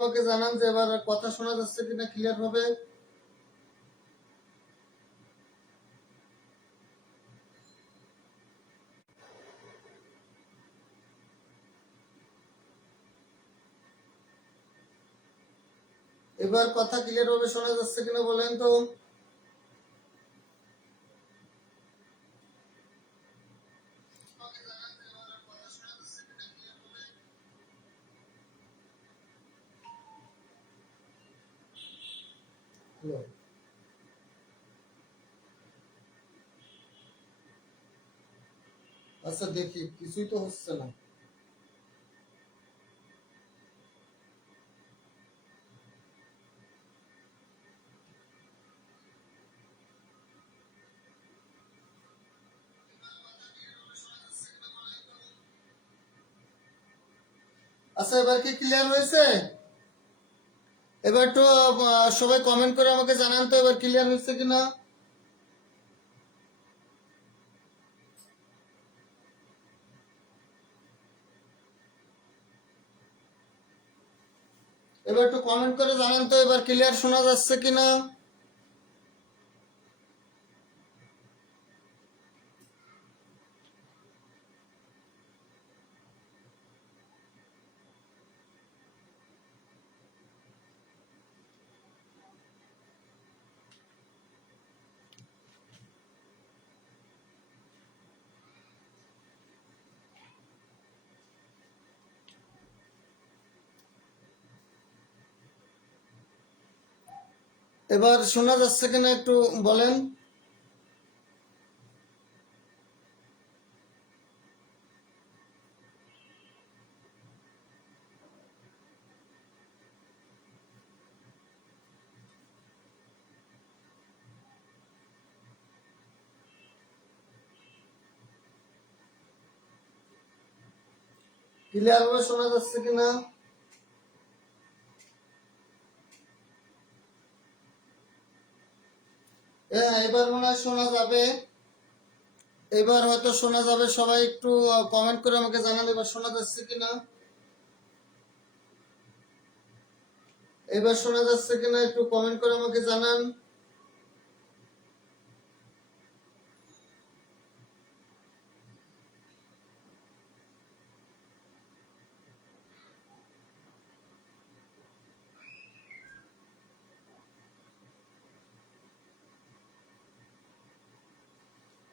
আমাকে জানান যে এবার কথা শোনা যাচ্ছে কিনা ক্লিয়ার ভাবে। এবার কথা ক্লিয়ার ভাবে শোনা যাচ্ছে কিনা বলেন তো। আচ্ছা দেখি, কিছুই তো হচ্ছে না। আচ্ছা এবার কি ক্লিয়ার হয়েছে? এবার একটু সবাই কমেন্ট করে আমাকে জানান তো এবার ক্লিয়ার হয়েছে কিনা। এবার একটু কমেন্ট করে জানান তো এবার ক্লিয়ার শোনা যাচ্ছে কিনা। এবার শোনা যাচ্ছে কিনা একটু বলেন। ক্লিয়ার ভাবে শোনা যাচ্ছে কিনা। হ্যাঁ এবার মনে হয় শোনা যাবে। এবার হয়তো শোনা যাবে, সবাই একটু কমেন্ট করে আমাকে জানান এবার শোনা যাচ্ছে কিনা। এবার শোনা যাচ্ছে কিনা একটু কমেন্ট করে আমাকে জানান।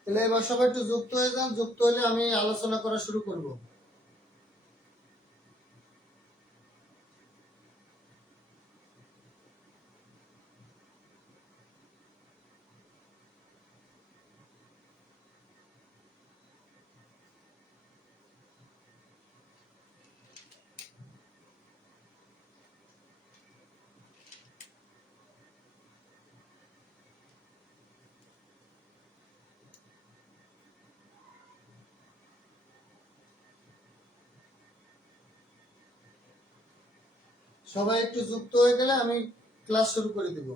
তাহলে এবার সবাই একটু যুক্ত হয়ে যান, যুক্ত হলে আমি আলোচনা করা শুরু করব। সবাই একটু যুক্ত হয়ে গেলে আমি ক্লাস শুরু করে দিব।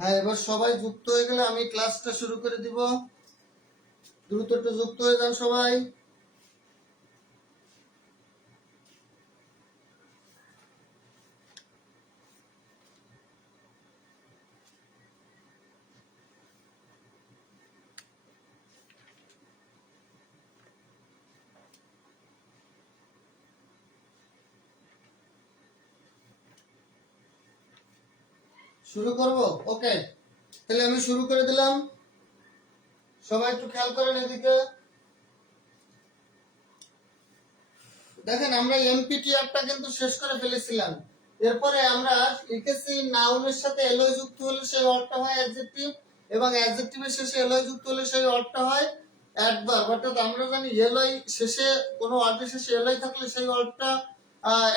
হ্যাঁ এবার সবাই যুক্ত হয়ে গেলে আমি ক্লাসটা শুরু করে দিব। দ্রুত একটু যুক্ত হয়ে যান সবাই। শুরু করব, ওকে। তাহলে আমি শুরু করে দিলাম, সবাই একটু খেয়াল করেন এদিকে। দেখেন আমরা এমপিটিআরটা কিন্তু শেষ করে ফেলেছিলাম। এরপরে আমরা লিখেছি নাউনের সাথে এলয় যুক্ত হলে সেই ওয়ার্ডটা হয় অ্যাডজেক্টিভ, এবং অ্যাডজেক্টিভের শেষে এলয় যুক্ত হলে সেই ওয়ার্ডটা হয় অ্যাডভার্ব। অর্থাৎ আমরা জানি এলয় শেষে কোনো ওয়ার্ডের শেষে এলয় থাকলে সেই ওয়ার্ডটা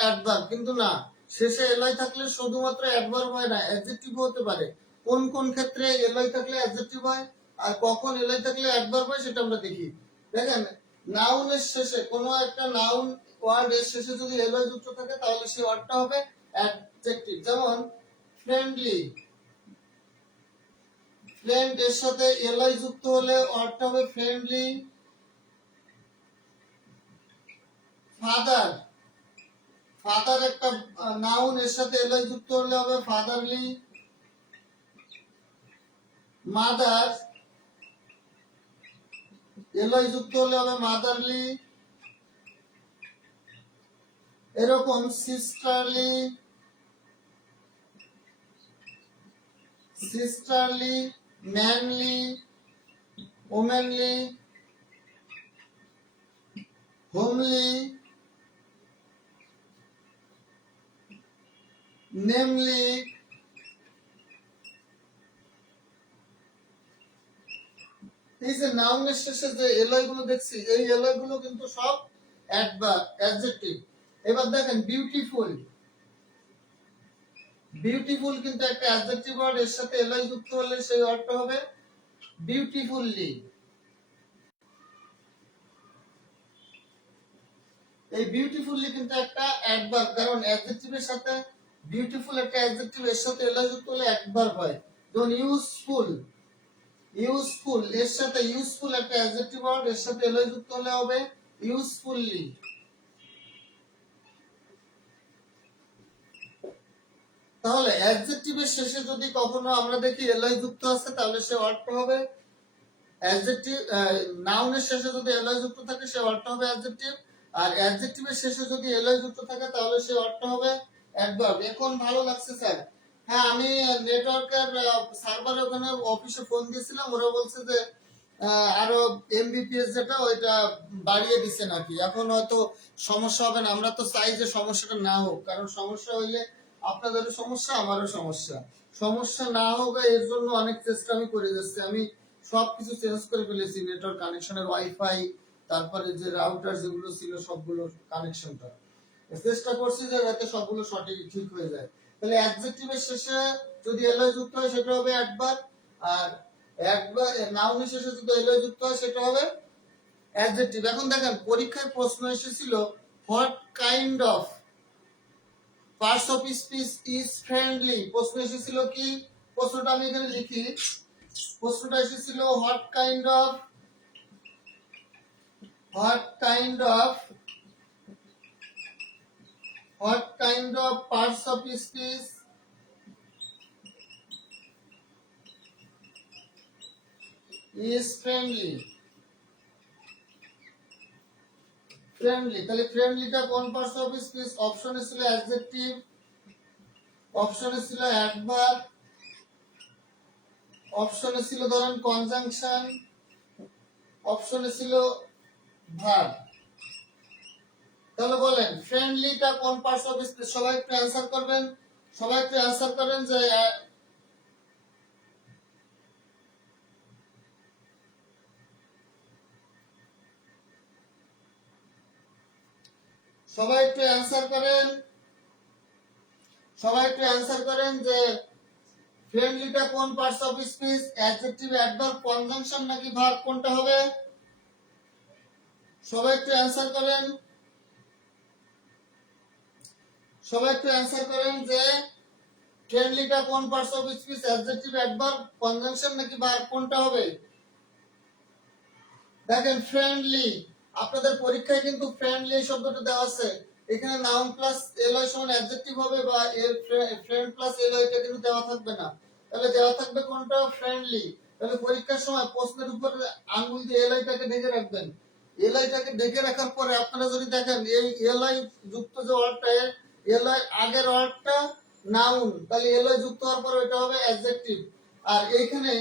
অ্যাডভার্ব, কিন্তু না, শেষে এলয় থাকলে শুধুমাত্র অ্যাডভার্ব হয় না, অ্যাডজেক্টিভ হতে পারে। কোন কোন ক্ষেত্রে এলয় থাকলে অ্যাডজেক্টিভ হয় আর কখন এলয় থাকলে অ্যাডভার্ব হয় সেটা আমরা দেখি। দেখেন, নাউনের শেষে কোনো একটা নাউন ওয়ার্ডের শেষে যদি এলয় যুক্ত থাকে তাহলে সেই ওয়ার্ডটা হবে অ্যাডজেক্টিভ। যেমন ফ্রেন্ডলি, ফ্রেন্ড এর সাথে এলআই যুক্ত হলে ওয়ার্ডটা হবে ফ্রেন্ডলি। ফাদার, ফাদার একটা নাউন, এর সাথে এলআই যুক্ত হলে হবে ফাদারলি। মাদার, এলআই যুক্ত হলে হবে মাদারলি। এরকম সিস্টারলি, সিস্টারলি, ম্যানলি, ওম্যানলি, হোমলি, নেমলি। এই যে নাউনের শেষে যে এলয় গুলো দেখছি, এই এলয় গুলো কিন্তু সব অ্যাডভার্ব, অ্যাডজেক্টিভ। এবার দেখেন বিউটিফুল, বিউটিফুল কিন্তু একটা অ্যাডজেক্টিভ ওয়ার্ড, এর সাথে এলয় যুক্ত হলে সেই ওয়ার্ডটা হবে বিউটিফুললি। এই বিউটিফুললি কিন্তু একটা অ্যাডভার্ব, কারণ অ্যাডজেক্টিভের সাথে বিউটিফুল একটা অ্যাডজেক্টিভ, এর সাথে এলয় যুক্ত হলে অ্যাডভার্ব হয়। যেমন ইউজফুল, ইউজফুল এর সাথে ইউজফুল একটা অ্যাডজেক্টিভ ওয়ার্ড, এর সাথে এলয় যুক্ত হলে হবে ইউজফুললি। তাহলে অ্যাডজেক্টিভের শেষে যদি কখনো আমরা দেখি এলয় যুক্ত আছে তাহলে সে ওয়ার্ডটা হবে অ্যাডজেক্টিভ। নাউনের শেষে যদি এলয় যুক্ত থাকে সে ওয়ার্ডটা হবে অ্যাডজেক্টিভ, আর অ্যাডজেক্টিভের শেষে যদি এলয় যুক্ত থাকে তাহলে সে ওয়ার্ডটা হবে অ্যাডভার্ব। এখন ভালো লাগছে স্যার? হ্যাঁ, আমি নেটওয়ার্কের সার্ভারে ওখানে অফিসে ফোন দিয়েছিলাম, ওরা বলছে যে আরো এমবিপিএস যেটা ওইটা বাড়িয়ে দিছে নাকি। এখন হয়তো সমস্যা হবে না, আমরা তো চাই যে সমস্যাটা না হোক, কারণ সমস্যা হইলে আপনাদেরও সমস্যা, আমারও সমস্যা। সমস্যা না হোক এর জন্য অনেক চেষ্টা আমি করে যাচ্ছি। আমি সবকিছু চেঞ্জ করে ফেলেছি, নেটওয়ার্ক কানেকশনের ওয়াইফাই, তারপরে যে রাউটার যেগুলো ছিল সবগুলো কানেকশনটা চেষ্টা করছি যে যাতে সবগুলো সঠিক ঠিক হয়ে যায়। তাহলে অ্যাডজেক্টিভের শেষে যদি এলয় যুক্ত হয় সেটা হবে অ্যাডভার্ব, আর অ্যাডভার্ব নাউনের শেষে যদি এলয় যুক্ত হয় সেটা হবে অ্যাডজেক্টিভ। এখন দেখেন পরীক্ষায় প্রশ্ন এসেছিল what kind of parts of speech is friendly. প্রশ্ন এসেছিল কি, প্রশ্নটা আমি এখানে লিখি। প্রশ্নটা এসেছিল what kind of, what kind of, what kind of parts of speech is friendly. Friendly, তাহলে ফ্রেন্ডলিটা কোন পার্টস অফ স্পিচ? অপশনে ছিল অ্যাডজেক্টিভ, অপশনে ছিল অ্যাডভার্ব, অপশনে ছিল ধরেন কনজাংশন, অপশনে ছিল ভার্ব। তাহলে বলেন ফ্রেন্ডলিটা কোন পার্টস অফ স্পিচ? সবাই একটু অ্যানসার করবেন, সবাই একটু অ্যানসার করেন যে সবাই একটু অ্যানসার করেন, সবাই একটু অ্যানসার করেন যে ফ্রেন্ডলিটা কোন parts of speech? Adjective, adverb, conjunction নাকি ভার্ব, কোনটা হবে? সবাই একটু অ্যানসার করেন, সবাই একটু অ্যানসার করেন যে ফ্রেন্ডলিটা কোন parts of speech? Adjective, adverb, conjunction নাকি ভার্ব, কোনটা হবে? দেখেন ফ্রেন্ডলি, আপনাদের পরীক্ষায় কিন্তু ফ্রেন্ডলি শব্দটা দেওয়া আছে। এখানে নাউন প্লাস এলয় সমান অ্যাডজেক্টিভ হবে, বা এর ফ্রেন্ড প্লাস এলয় এটা কিন্তু দেওয়া থাকবে না। তাহলে দেওয়া থাকবে কোনটা? ফ্রেন্ডলি। তাহলে পরীক্ষার সময় প্রশ্নের উপর আঙ্গুল দিয়ে এলয়টাকে ঢেকে রাখবেন। এলয়টাকে ঢেকে রাখার পরে আপনারা যদি দেখেন এই এলয় যুক্ত যে ওয়ার্ডটা, এলয় আগের ওয়ার্ডটা নাউন, তাহলে এলয় যুক্ত হওয়ার পর এটা হবে অ্যাডজেক্টিভ। আর এইখানে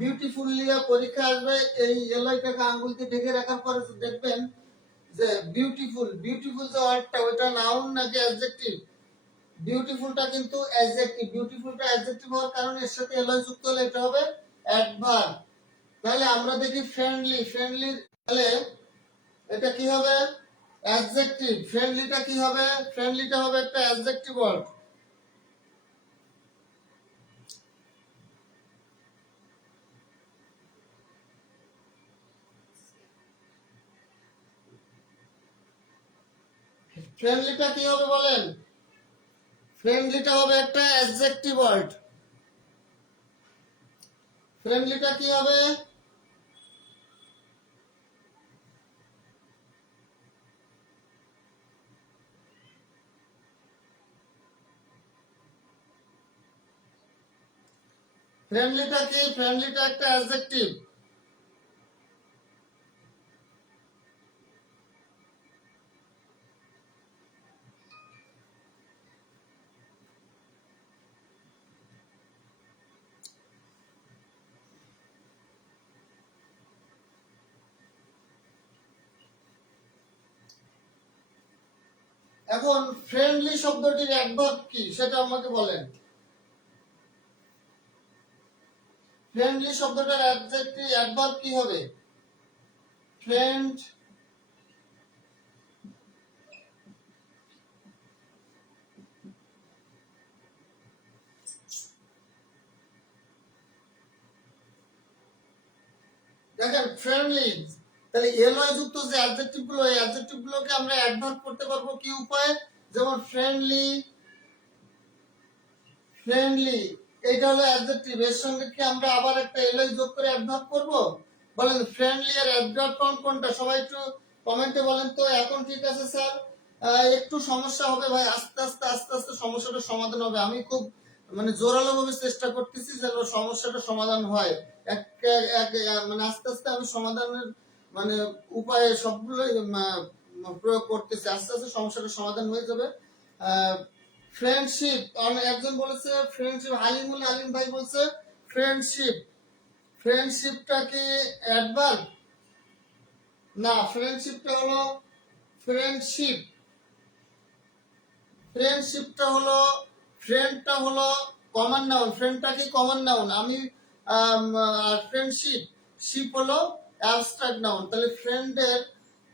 বিউটিফুললি পরীক্ষা আসবে, এই এলয়টাকে আঙ্গুল দিয়ে ঢেকে রাখার পরে দেখবেন যে বিউটিফুল, বিউটিফুল যে ওয়ার্ডটা ওইটা নাউন নাকি অ্যাডজেক্টিভ? বিউটিফুলটা কিন্তু অ্যাডজেক্টিভ, বিউটিফুলটা অ্যাডজেক্টিভ হওয়ার কারণে এর সাথে এলয় যুক্ত হলে এটা হবে অ্যাডভার্ব। তাহলে আমরা দেখি ফ্রেন্ডলি, ফ্রেন্ডলি তাহলে এটা কি হবে অ্যাডজেক্টিভ, ফ্রেন্ডলিটা কি হবে, ফ্রেন্ডলিটা হবে একটা অ্যাডজেক্টিভ ওয়ার্ড। ফ্রেন্ডলিটা কি হবে বলেন, ফ্রেন্ডলিটা হবে একটা অ্যাডজেক্টিভ ওয়ার্ড। ফ্রেন্ডলিটা কি হবে, ফ্রেন্ডলিটা কি, ফ্রেন্ডলিটা একটা অ্যাডজেক্টিভ। এখন ফ্রেন্ডলি শব্দটির অ্যাডভার্ব কি সেটা আমাকে বলেন। ফ্রেন্ডলি শব্দটার অ্যাডভার্ব কি হবে, ফ্রেন্ড দেখেন ফ্রেন্ডলি, তাহলে এলয় যুক্ত যে অ্যাডজেক্টিভ গুলো, এই অ্যাডজেক্টিভ গুলোকে আমরা অ্যাডভার্ব করতে পারবো কি উপায়ে, যেমন ফ্রেন্ডলি, ফ্রেন্ডলি এটা হলো অ্যাডজেক্টিভ, এর সঙ্গে কি আমরা আবার একটা এলয় যোগ করে অ্যাডভার্ব করব, বলেন ফ্রেন্ডলি এর অ্যাডভার্ব ফর্ম কোনটা, সবাই একটু কমেন্টে বলেন তো। এখন ঠিক আছে স্যার, একটু সমস্যা হবে ভাই, আস্তে আস্তে আস্তে আস্তে সমস্যাটার সমাধান হবে। আমি খুব মানে জোরালো ভাবে চেষ্টা করতেছি যেন সমস্যাটা সমাধান হয়। এক মানে আস্তে আস্তে আমি সমাধানের মানে উপায়ে সবগুলোই প্রয়োগ করতেছি, আস্তে আস্তে সমস্যাটা সমাধান হয়ে যাবে। ফ্রেন্ডশিপ, একজন বলেছে ফ্রেন্ডশিপ, হালিমুল আলিম ভাই বলছে ফ্রেন্ডশিপ, ফ্রেন্ডশিপটা কি অ্যাডভার্ব, না ফ্রেন্ডশিপটা হলো ফ্রেন্ডশিপ, ফ্রেন্ডশিপটা হলো, ফ্রেন্ডটা হলো কমন নাউন, ফ্রেন্ডটা কি কমন নাউন, আমি আর ফ্রেন্ডশিপ, শিপ হলো অ্যাবস্ট্রাক্ট নাউন। তাহলে ফ্রেন্ডের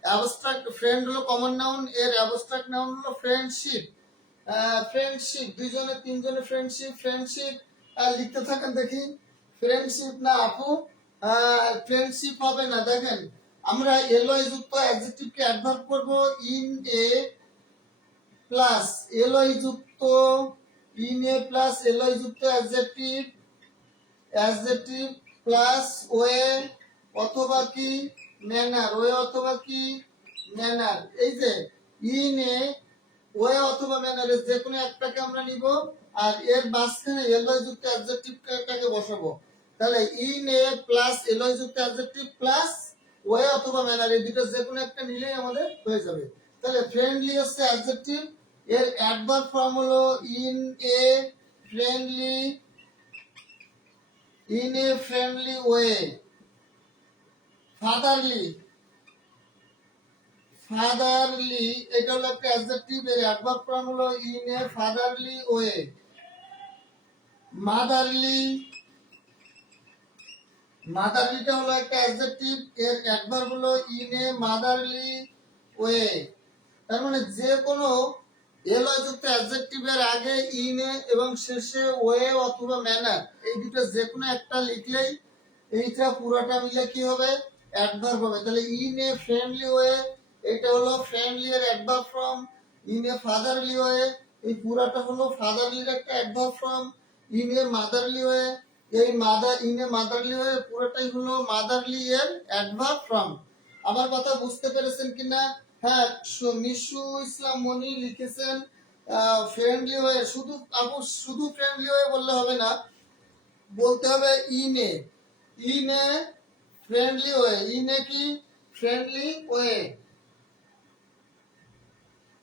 অ্যাবস্ট্রাক্ট, ফ্রেন্ড হলো কমন নাউন, এর অ্যাবস্ট্রাক্ট নাউন হলো ফ্রেন্ডশিপ। ফ্রেন্ডশিপ দুইজনে তিনজনে ফ্রেন্ডশিপ, ফ্রেন্ডশিপ লিখতে থাকেন দেখি, ফ্রেন্ডশিপ না আপু, ফ্রেন্ডশিপ হবে না। দেখেন আমরা এলয় যুক্ত অ্যাডজেক্টিভকে অ্যাডভার্ব করব ইন এ প্লাস এলয় যুক্ত, ইন এ প্লাস এলয় যুক্ত অ্যাডজেক্টিভ, অ্যাডজেক্টিভ প্লাস ওয়ে অথবা কি ম্যানার, ওয়ে অথবা কি ম্যানার। এই যে ইন এ, ওয়ে অথবা ম্যানার যে কোনো একটাকে আমরা নিব আর এর মাঝখানে এলয় যুক্ত অ্যাডজেক্টিভটাকে বসাবো। তাহলে ইন এ প্লাস এলয় যুক্ত অ্যাডজেক্টিভ প্লাস ওয়ে অথবা ম্যানার, এই দুটো যে কোনো একটা নিলেই আমাদের হয়ে যাবে। তাহলে ফ্রেন্ডলি হচ্ছে অ্যাডজেক্টিভ, এর অ্যাডভার্ব ফর্ম হলো in a friendly, in a friendly way. Fatherly, fatherly এটা হলো একটা অ্যাডজেক্টিভ, এর অ্যাডভার্ব ফর্ম হলো in a fatherly way. Motherly, মাদারলিটা হলো একটা অ্যাডজেক্টিভ, এর অ্যাডভার্ব হলো ইন এ মাদারলি ওয়ে। তার মানে যে কোনো এলয় যুক্ত অ্যাডজেক্টিভের আগে ইন এ এবং শেষে ওয়ে অথবা ম্যানার, এই দুটো যে কোনো একটা লিখলেই এইটা পুরোটা মিলে কি হবে অ্যাডভার্ব হবে। তাহলে ইন এ ফ্রেন্ডলি ওয়ে এটা হলো ফ্রেন্ডলি এর adverb form, in a fatherly way এই পুরোটা হলো ফাদারলির একটা adverb form, in a motherly way এই mother, in a motherly way পুরোটাই হলো মাদারলি এর অ্যাডভার্ব ফর্ম। আমার কথা বুঝতে পেরেছেন কিনা? হ্যাঁ, মিশু ইসলাম মনি লিখেছেন ফ্রেন্ডলি ওয়ে, শুধু আপু শুধু ফ্রেন্ডলি ওয়ে বললে হবে না, বলতে হবে in a, in a friendly way, in a কি friendly way,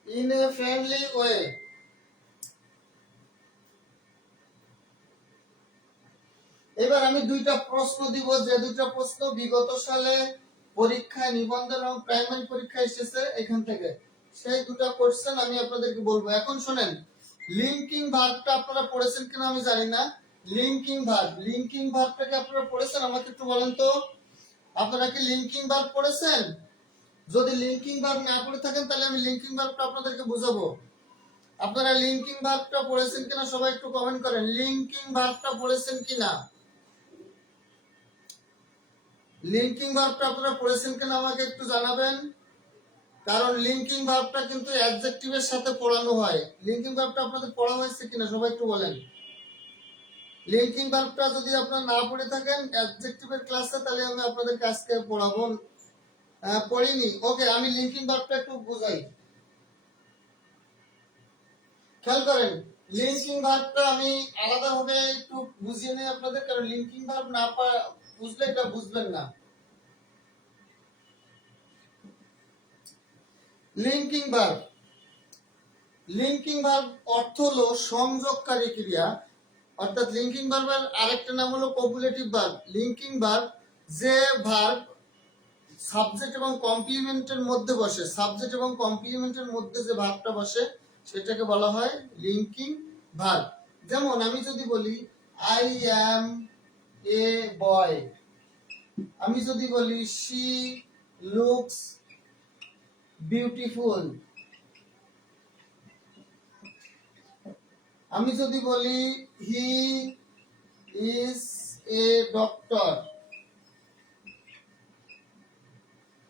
in a friendly way. এবার আমি দুইটা প্রশ্ন দিব, যে দুইটা প্রশ্ন বিগত সালে পরীক্ষায় নিবন্ধন এবং প্রাইমারি পরীক্ষায় এসেছে এখান থেকে, সেই দুটো কোশ্চেন আমি আপনাদেরকে বলবো। এখন শুনেন, লিঙ্কিং ভার্বটা আপনারা পড়েছেন কিনা আমি জানি না। লিঙ্কিং ভার্বটাকে আপনারা পড়েছেন? আমাকে একটু বলেন তো, আপনারা কি লিঙ্কিং ভার্ব পড়েছেন? যদি লিঙ্কিং ভার্ব না পড়ে থাকেন তাহলে আমি লিঙ্কিং ভার্বটা আপনাদেরকে বুঝাবো। আপনারা লিঙ্কিং ভার্বটা পড়েছেন কিনা সবাই একটু কমেন্ট করেন, লিঙ্কিং ভার্বটা পড়েছেন কিনা। লিঙ্কিং ভার্বটা আপনারা পড়েছেন কিনা আমাকে একটু জানাবেন, কারণ লিঙ্কিং ভার্বটা কিন্তু অ্যাডজেক্টিভের সাথে পড়ানো হয়। লিঙ্কিং ভার্বটা আপনাদের পড়া হয়েছে কিনা সবাই একটু বলেন। লিঙ্কিং ভার্বটা যদি আপনারা না পড়ে থাকেন অ্যাডজেক্টিভের ক্লাসে, তাহলে আমি আপনাদেরকে আজকে পড়াবো। পড়িনি, ওকে, আমি লিঙ্কিং ভার্বটা একটু বুঝাই। খেয়াল করেন, লিঙ্কিং ভার্বটা আমি আলাদাভাবে একটু বুঝিয়ে নিই আপনাদের, কারণ লিঙ্কিং ভার্ব না বুঝলে এটা বুঝবেন না। লিঙ্কিং ভার্ব, লিঙ্কিং ভার্ব অর্থ হলো সংযোগকারী ক্রিয়া, অর্থাৎ লিঙ্কিং ভার্বের আরেকটা নাম হলো কপুলেটিভ ভার্ব। লিঙ্কিং ভার্ব যে ভার্ব সাবজেক্ট এবং কমপ্লিমেন্টের মধ্যে বসে, সাবজেক্ট এবং কমপ্লিমেন্টের মধ্যে যে ভার্বটা বসে সেটাকে বলা হয় লিঙ্কিং ভার্ব। যেমন আমি যদি বলি আই অ্যাম এ বয়, আমি যদি বলি শি লুকস বিউটিফুল, আমি যদি বলি হি ইজ এ ডক্টর,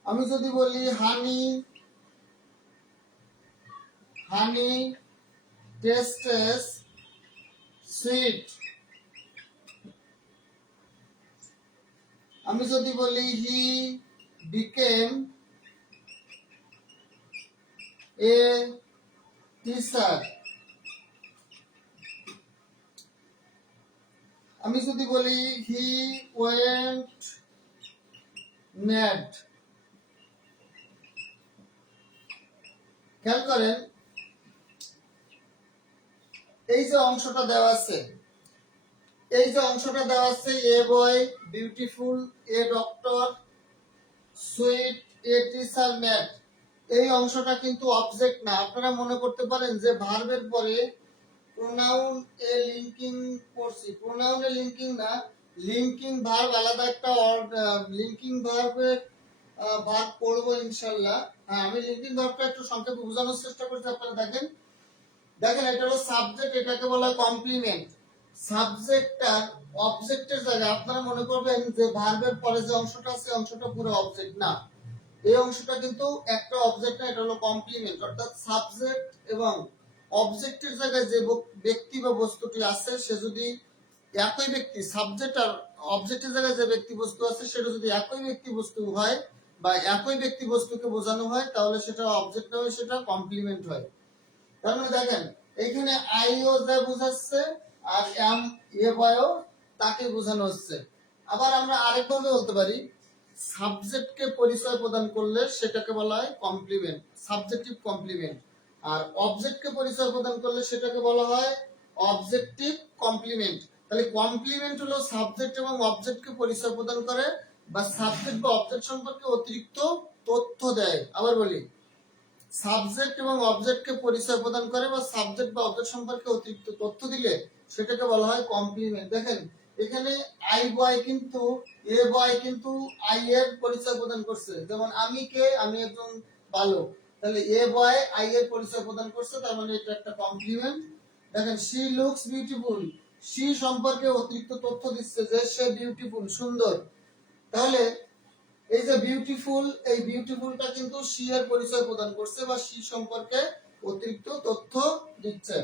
আমি যদি বলি হানি হানি টেস্টেস সুইট, আমি যদি বলি হি বিকেম এ টিচার, আমি যদি বলি হি ওয়েন্ট ম্যাড। খেয়াল করেন, এই যে অংশটা দেওয়া আছে, এই যে অংশটা দেওয়া আছে, a boy beautiful, a doctor sweet, a teacher mad, এই অংশটা কিন্তু অবজেক্ট না। আপনারা মনে করতে পারেন যে ভার্বের পরে প্রোনাউন এ লিঙ্কিং করছি, প্রোনাউন এ লিঙ্কিং না, লিঙ্কিং ভার্ব আলাদা একটা লিঙ্কিং ভার্বের ভার্ব পড়বো ইনশাআল্লাহ। হ্যাঁ, আমি লিঙ্কিং ভার্বটা একটু সংক্ষেপে বোঝানোর চেষ্টা করছি। আপনারা দেখেন, এটা হলো সাবজেক্ট, এটাকে বলা হয় কমপ্লিমেন্ট। সাবজেক্টটার অবজেক্টের জায়গায় আপনারা মনে করবেন যে ভার্বের পরে যে অংশটা আছে অংশটা পুরো অবজেক্ট না, এই অংশটা কিন্তু একটা অবজেক্ট না, এটা হলো কমপ্লিমেন্ট। অর্থাৎ সাবজেক্ট এবং অবজেক্টের জায়গায় যে ব্যক্তি বা বস্তুটি আছে সে যদি একই ব্যক্তি, সাবজেক্ট আর অবজেক্টের জায়গায় যে ব্যক্তি বস্তু আছে সেটা যদি একই ব্যক্তি বস্তু হয় বা একই ব্যক্তি বস্তুকে বোঝানো হয়, তাহলে সেটা অবজেক্ট হয়, সেটা কমপ্লিমেন্ট হয়। তার মানে দেখেন, এইখানে আই ও যা বোঝাচ্ছে আর এম এ বয়ও তাকে বোঝানো হচ্ছে। আবার আমরা আরেকভাবে বলতে পারি, সাবজেক্টকে পরিচয় প্রদান করলে সেটাকে বলা হয় কমপ্লিমেন্ট, সাবজেক্টিভ কমপ্লিমেন্ট। আর অবজেক্টকে পরিচয় প্রদান করলে সেটাকে বলা হয় অবজেক্টিভ কমপ্লিমেন্ট। তাহলে কমপ্লিমেন্ট হলো সাবজেক্ট এবং অবজেক্টকে পরিচয় প্রদান করে বা সাবজেক্ট বা অবজেক্ট সম্পর্কে অতিরিক্ত তথ্য দেয়। আবার বলি, সাবজেক্ট এবং অবজেক্টকে পরিচয় প্রদান করে বা সাবজেক্ট বা অবজেক্ট সম্পর্কে অতিরিক্ত তথ্য দিলে সেটাকে বলা হয় কমপ্লিমেন্ট। দেখেন, এখানে আই বয় কিন্তু এ বয় কিন্তু আই এর পরিচয় প্রদান করছে। যেমন আমি কে, আমি একজন বালক, তাহলে এ বয় আই এর পরিচয় প্রদান করছে, তার মানে এটা একটা কমপ্লিমেন্ট। দেখেন, শি লুকস বিউটিফুল, শি সম্পর্কে অতিরিক্ত তথ্য দিচ্ছে যে সে বিউটিফুল, সুন্দর। তাহলে এই যে বিউটিফুল, এই বিউটিফুলটা কিন্তু শি এর পরিচয় প্রদান করছে বা শি সম্পর্কে অতিরিক্ত তথ্য দিচ্ছে।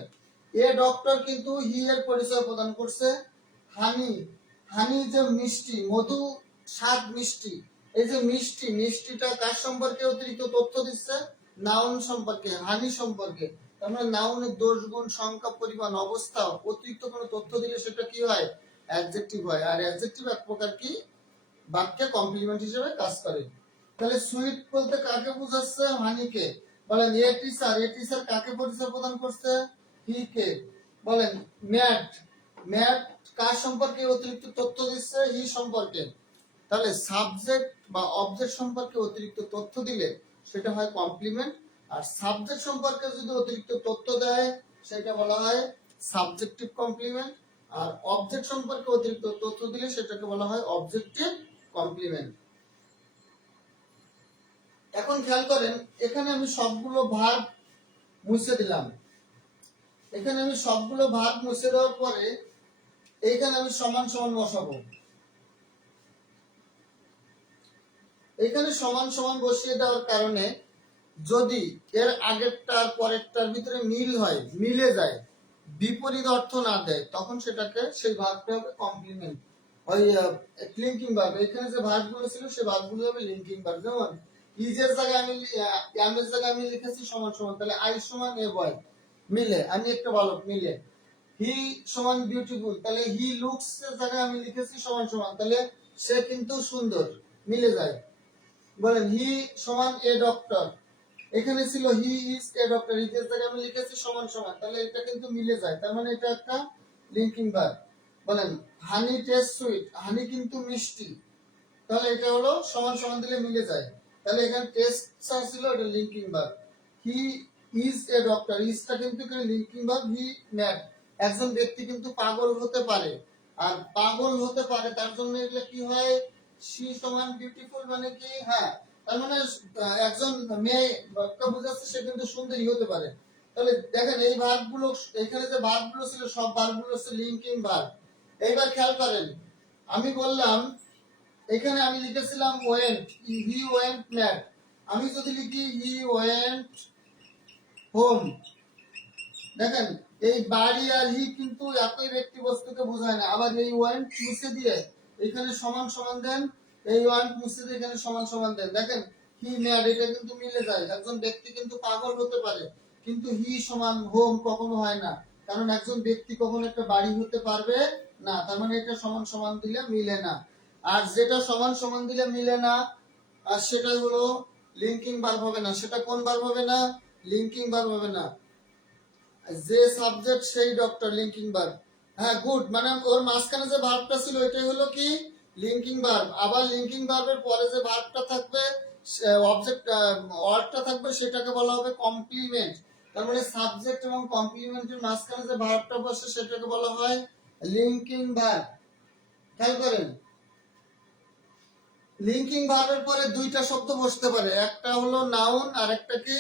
এ ডক্টর কিন্তু হি এর পরিচয় প্রদান করছে। হানি, হানি যে মিষ্টি, মধু, স্বাদ মিষ্টি, এই যে মিষ্টি, মিষ্টিটা কার সম্পর্কে অতিরিক্ত তথ্য দিচ্ছে? নাউন সম্পর্কে, হানি সম্পর্কে। তার মানে নাউনের দোষ, গুণ, সংখ্যা, পরিমাণ, অবস্থা, অতিরিক্ত কোনো তথ্য দিলে সেটা কি হয়? অ্যাডজেক্টিভ হয়। আর অ্যাডজেক্টিভ এক প্রকার কি বাক্যে কমপ্লিমেন্ট হিসেবে কাজ করে। তাহলে সুইট বলতে কাকে বোঝাচ্ছে? হানিকে। বলেন এ টিচার, এ টিচার কাকে পরিচয় প্রদান করছে? হি কে। বলেন ম্যাড, ম্যাড কার সম্পর্কে অতিরিক্ত তথ্য দিচ্ছে? হি সম্পর্কে। তাহলে সাবজেক্ট বা অবজেক্ট সম্পর্কে অতিরিক্ত তথ্য দিলে সেটা হয় কমপ্লিমেন্ট। আর সাবজেক্ট সম্পর্কে যদি অতিরিক্ত তথ্য দেয় সেটা বলা হয় সাবজেক্টিভ কমপ্লিমেন্ট। আর অবজেক্ট সম্পর্কে অতিরিক্ত তথ্য দিলে সেটাকে বলা হয় অবজেক্টিভ কমপ্লিমেন্ট। এখন খেয়াল করেন, এখানে আমি সবগুলো ভার্ব মুছে দিলাম। এখানে আমি সবগুলো ভার্ব মুছে দেওয়ার পরে এইখানে আমি সমান সমান বসাবো। এখানে সমান সমান বসিয়ে দেওয়ার কারণে যদি এর আগেরটা আর পরেরটার ভিতরে মিল হয়, মিলে যায়, বিপরীত অর্থ না দেয়, তখন সেটাকে সেই ভার্বটা হবে কমপ্লিমেন্ট, ওই লিঙ্কিং ভার্ব। এখানে যে ভার্বগুলো ছিল সেই ভার্বগুলো হবে লিঙ্কিং ভার্ব। যেমন ইজের জায়গায় আমি এম এর জায়গায় আমি লিখেছি সমান সমান, তাহলে আই সমান এ বয়, মিলে। আমি একটা বালক, মিলে। হি সমান বিউটিফুল, তাহলে হি লুকস এর জায়গায় আমি লিখেছি সমান সমান, তাহলে সে কিন্তু সুন্দর, মিলে যায়। বলেন হি সমান এ ডক্টর, এখানে ছিল হি ইজ এ ডক্টর, ইজের জায়গায় আমি লিখেছি সমান সমান, তাহলে এটা কিন্তু মিলে যায়, তার মানে এটা একটা লিঙ্কিং ভার্ব। বলেন হানি টেস্ট সুইট, হানি কিন্তু মিষ্টি, তাহলে এটা হলো সমান সমান দিলে মিলে যায়, তাহলে এখানে টেস্ট ছিল, এটা linking verb. He is a doctor, ইজটা কিন্তু এখানে লিঙ্কিং ভার্ব। হি ম্যাড, একজন ব্যক্তি কিন্তু পাগল হতে পারে, আর পাগল হতে পারে তার জন্য এগুলো কি হয়, সি সমান বিউটিফুল, মানে কি, হ্যাঁ, তার মানে একজন মেয়ে বাক্য বোঝাচ্ছে সে কিন্তু সুন্দরী হতে পারে। তাহলে দেখেন এই ভার্বগুলো, এখানে যে ভার্বগুলো ছিল সব ভার্বগুলো হচ্ছে লিঙ্কিং ভার্ব। এইবার খেয়াল করেন, আমি বললাম এখানে আমি লিখেছিলাম ওয়েন্ট, হি ওয়েন্ট ম্যাড। আমি যদি লিখি হি ওয়েন্ট হোম, দেখেন এই বাড়ি আর হি কিন্তু একই ব্যক্তি বস্তুকে বোঝায় না। আবার এই ওয়েন্ট মুছে দিয়ে এখানে সমান সমান দেন, এই ওয়েন্ট মুছে দিয়ে এখানে সমান সমান দেন, দেখেন হি ম্যাড, এটা কিন্তু মিলে যায়। একজন ব্যক্তি কিন্তু পাগল হতে পারে, কিন্তু হি সমান হোম কখনো হয় না, কারণ একজন ব্যক্তি কখনো একটা বাড়ি হতে পারবে না, তার মানে এটা সমান সমান দিলে মিলে না। আর যেটা সমান সমান দিলে মিলে না, আর সেটা হলো লিঙ্কিং ভার্ব হবে না। সেটা কোন ভার্ব হবে না, লিঙ্কিং ভার্ব হবে না। যে সাবজেক্ট সেই ডক্টর, লিঙ্কিং ভার্ব। হ্যাঁ গুড, মানে ওর মাঝখানে যে ভার্বটা ছিল এটাই হলো কি, লিঙ্কিং ভার্ব। আবার লিঙ্কিং ভার্বের পরে যে ভার্বটা থাকবে, অবজেক্ট ওয়ার্ডটা থাকবে, সেটাকে বলা হবে কমপ্লিমেন্ট। তার মানে সাবজেক্ট এবং কমপ্লিমেন্টের মাঝখানে যে ভার্বটা বসে সেটাকে বলা হয় লিঙ্কিং ভার্ব। খেয়াল করেন, লিঙ্কিং ভার্বের পরে দুইটা শব্দ বসতে পারে, একটা হলো নাউন আর একটা কি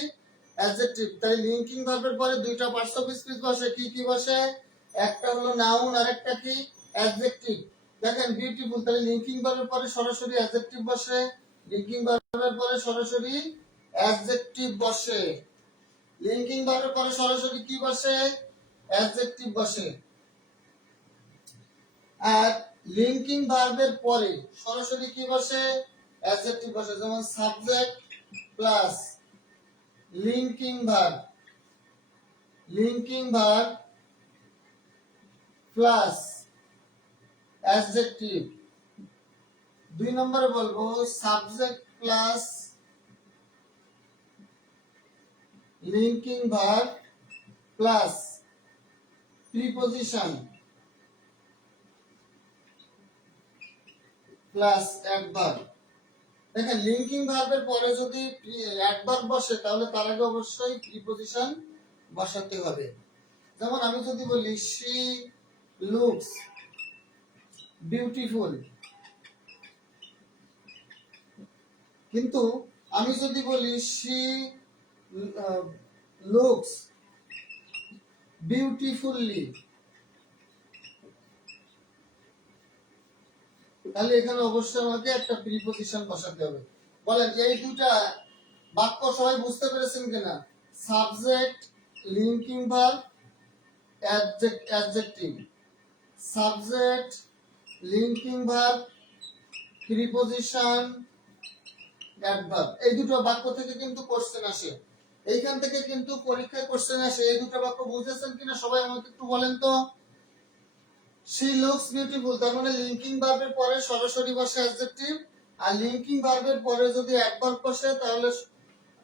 অ্যাডজেক্টিভ। তাই লিঙ্কিং ভার্বের পরে দুইটা পার্টস অফ স্পিচ বসে, কি কি বসে, একটা হলো নাউন আর একটা কি অ্যাডজেক্টিভ। দেখেন বিউটিফুল, তাহলে লিঙ্কিং ভার্বের পরে সরাসরি অ্যাডজেক্টিভ বসে, লিঙ্কিং ভার্বের পরে সরাসরি অ্যাডজেক্টিভ বসে, লিঙ্কিং ভার্বের পরে সরাসরি কি বসে, অ্যাডজেক্টিভ বসে। আর লিঙ্কিং ভার্বের পরে সরাসরি কি বসে, অ্যাডজেক্টিভ বসে। যেমন subject plus linking verb, linking verb plus adjective. দুই নম্বরে বলবো subject plus linking verb plus preposition plus adverb. দেখেন লিঙ্কিং ভার্বের পরে যদি অ্যাডভার্ব বসে তাহলে তার আগে অবশ্যই প্রিপজিশন বসাতে হবে। যেমন আমি যদি বলি শি লুকস বিউটিফুল, কিন্তু আমি যদি বলি শি লুকস বিউটিফুলি, তাহলে এখানে অবশ্যই আমাকে একটা প্রিপজিশন বসাতে হবে। বলেন এই দুটা বাক্য সবাই বুঝতে পেরেছেন কিনা, subject linking verb adjective, subject linking verb preposition adverb. এই দুটো বাক্য থেকে কিন্তু কোশ্চেন আসে, এইখান থেকে কিন্তু পরীক্ষায় কোশ্চেন আসে। এই দুটো বাক্য বুঝেছেন কিনা সবাই আমাকে একটু বলেন তো। she looks beautiful, তার মানে লিঙ্কিং ভার্বের পরে সরাসরি বসে অ্যাডজেক্টিভ, আর লিঙ্কিং ভার্বের পরে যদি অ্যাডভার্ব বসে তাহলে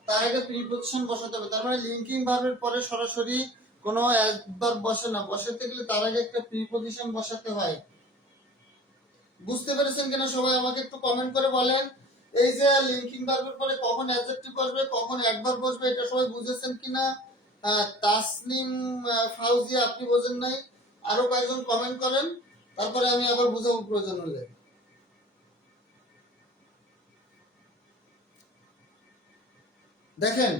তার আগে প্রিপজিশন বসাতে হবে। তার মানে লিঙ্কিং ভার্বের পরে সরাসরি কোনো অ্যাডভার্ব বসে না, বসাতে গেলে তার আগে একটা প্রিপজিশন বসাতে হয়। বুঝতে পেরেছেন কিনা সবাই আমাকে একটু কমেন্ট করে বলেন। এই যে লিঙ্কিং ভার্বের পরে কখন অ্যাডজেক্টিভ বসবে কখন অ্যাডভার্ব বসবে এটা সবাই বুঝেছেন কিনা। তাসনিম ফাউজিয়া, আপনি বোঝেন নাই, আরো কয়েকজন কমেন্ট করেন, তারপরে আমি আবার বুঝাবো প্রয়োজন হলে। দেখেন,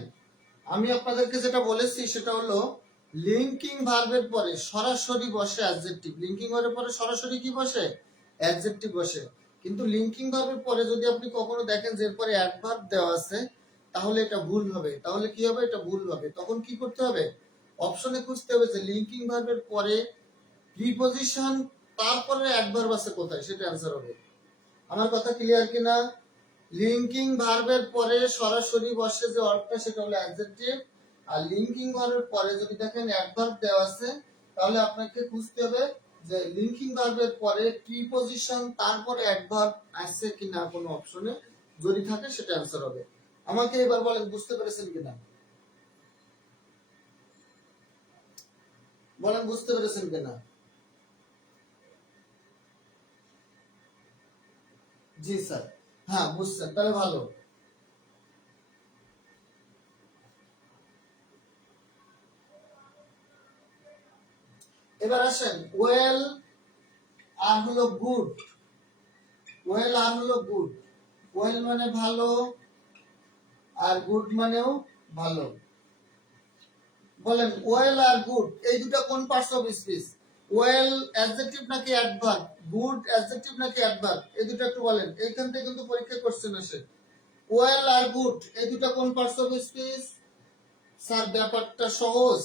আমি আপনাদেরকে যেটা বলেছি সেটা হলো লিঙ্কিং ভার্বের পরে সরাসরি বসে অ্যাডজেক্টিভ। লিঙ্কিং ভার্বের পরে সরাসরি কি বসে? অ্যাডজেক্টিভ বসে। কিন্তু লিঙ্কিং ভার্বের পরে যদি আপনি কখনো দেখেন যে এরপরে অ্যাডভার্ব দেওয়া আছে, তাহলে এটা ভুল হবে। তাহলে কি হবে? এটা ভুল হবে। তখন কি করতে হবে? অপশনে খুঁজতে হবে যে লিঙ্কিং ভার্বের পরে প্রিপজিশন, তারপরে অ্যাডভার্ব আছে কোথায়, সেটা অ্যান্সার হবে। আমার কথা ক্লিয়ার কিনা? লিঙ্কিং ভার্বের পরে সরাসরি বসে যে অর্থটা সেটা হলো অ্যাডজেক্টিভ। আর লিঙ্কিং ভার্বের পরে যদি দেখেন অ্যাডভার্ব দেওয়া আছে, তাহলে আপনাকে খুঁজতে হবে যে লিঙ্কিং ভার্বের পরে প্রিপজিশন তারপরে অ্যাডভার্ব আছে কিনা কোনো অপশনে। যদি থাকে সেটা অ্যান্সার হবে। আমাকে এবার বলেন বুঝতে পেরেছেন কিনা? বলেন বুঝতে পেরেছেন কিনা? জি স্যার, হ্যাঁ বুঝছেন, তাহলে ভালো। এবার আসেন, ওয়েল আর হলো গুড। ওয়েল আর হলো গুড। ওয়েল মানে ভালো, আর গুড মানেও ভালো। বলেন ওয়েল আর গুড এই দুটো কোন parts of speech? Well adjective নাকি অ্যাডভার্ব? গুড অ্যাডজেক্টিভ নাকি অ্যাডভার্ব? এই দুটো একটু বলেন, এইখান থেকে কিন্তু পরীক্ষা কোশ্চেন আসে। ওয়েল আর গুড এই দুটো কোন পার্টস অফ স্পিচ? স্যার ব্যাপারটা সহজ,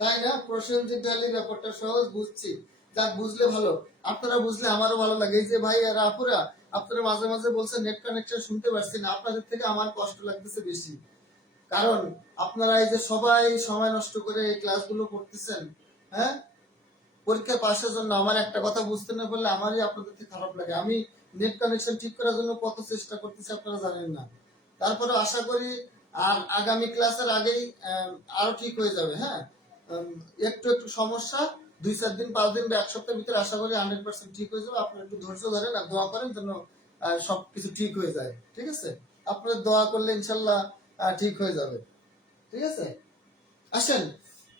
তাই না? প্রসেনজিৎ ঢালি ব্যাপারটা সহজ, বুঝছি। যাক, বুঝলে ভালো। আপনারা বুঝলে আমারও ভালো লাগে। এই যে ভাই আর আপুরা, আপনারা মাঝে মাঝে বলছেন নেট কানেকশন শুনতে পারছি না, আপনাদের থেকে আমার কষ্ট লাগতেছে বেশি। কারণ আপনারা এই যে সবাই সময় নষ্ট করে এই ক্লাসগুলো করতেছেন, হ্যাঁ, পরীক্ষা পাশের জন্য। আমার একটা কথা বুঝতে না পারলে আমারই আপনাদের থেকে খারাপ লাগে। আমি নেট কানেকশন ঠিক করার জন্য কত চেষ্টা করতেছি আপনারা জানেন না। তারপরে আশা করি আর আগামী ক্লাসের আগেই আরো ঠিক হয়ে যাবে। হ্যাঁ, একটু একটু সমস্যা 2-4 দিন 5 দিন বা 1 সপ্তাহের ভিতরে আশা করি 100% ঠিক হয়ে যাবে। আপনারা একটু ধৈর্য ধরেন আর দোয়া করেন যেন সবকিছু ঠিক হয়ে যায়। ঠিক আছে? আপনারা দোয়া করলে ইনশাল্লাহ ঠিক হয়ে যাবে। ঠিক আছে? আসেন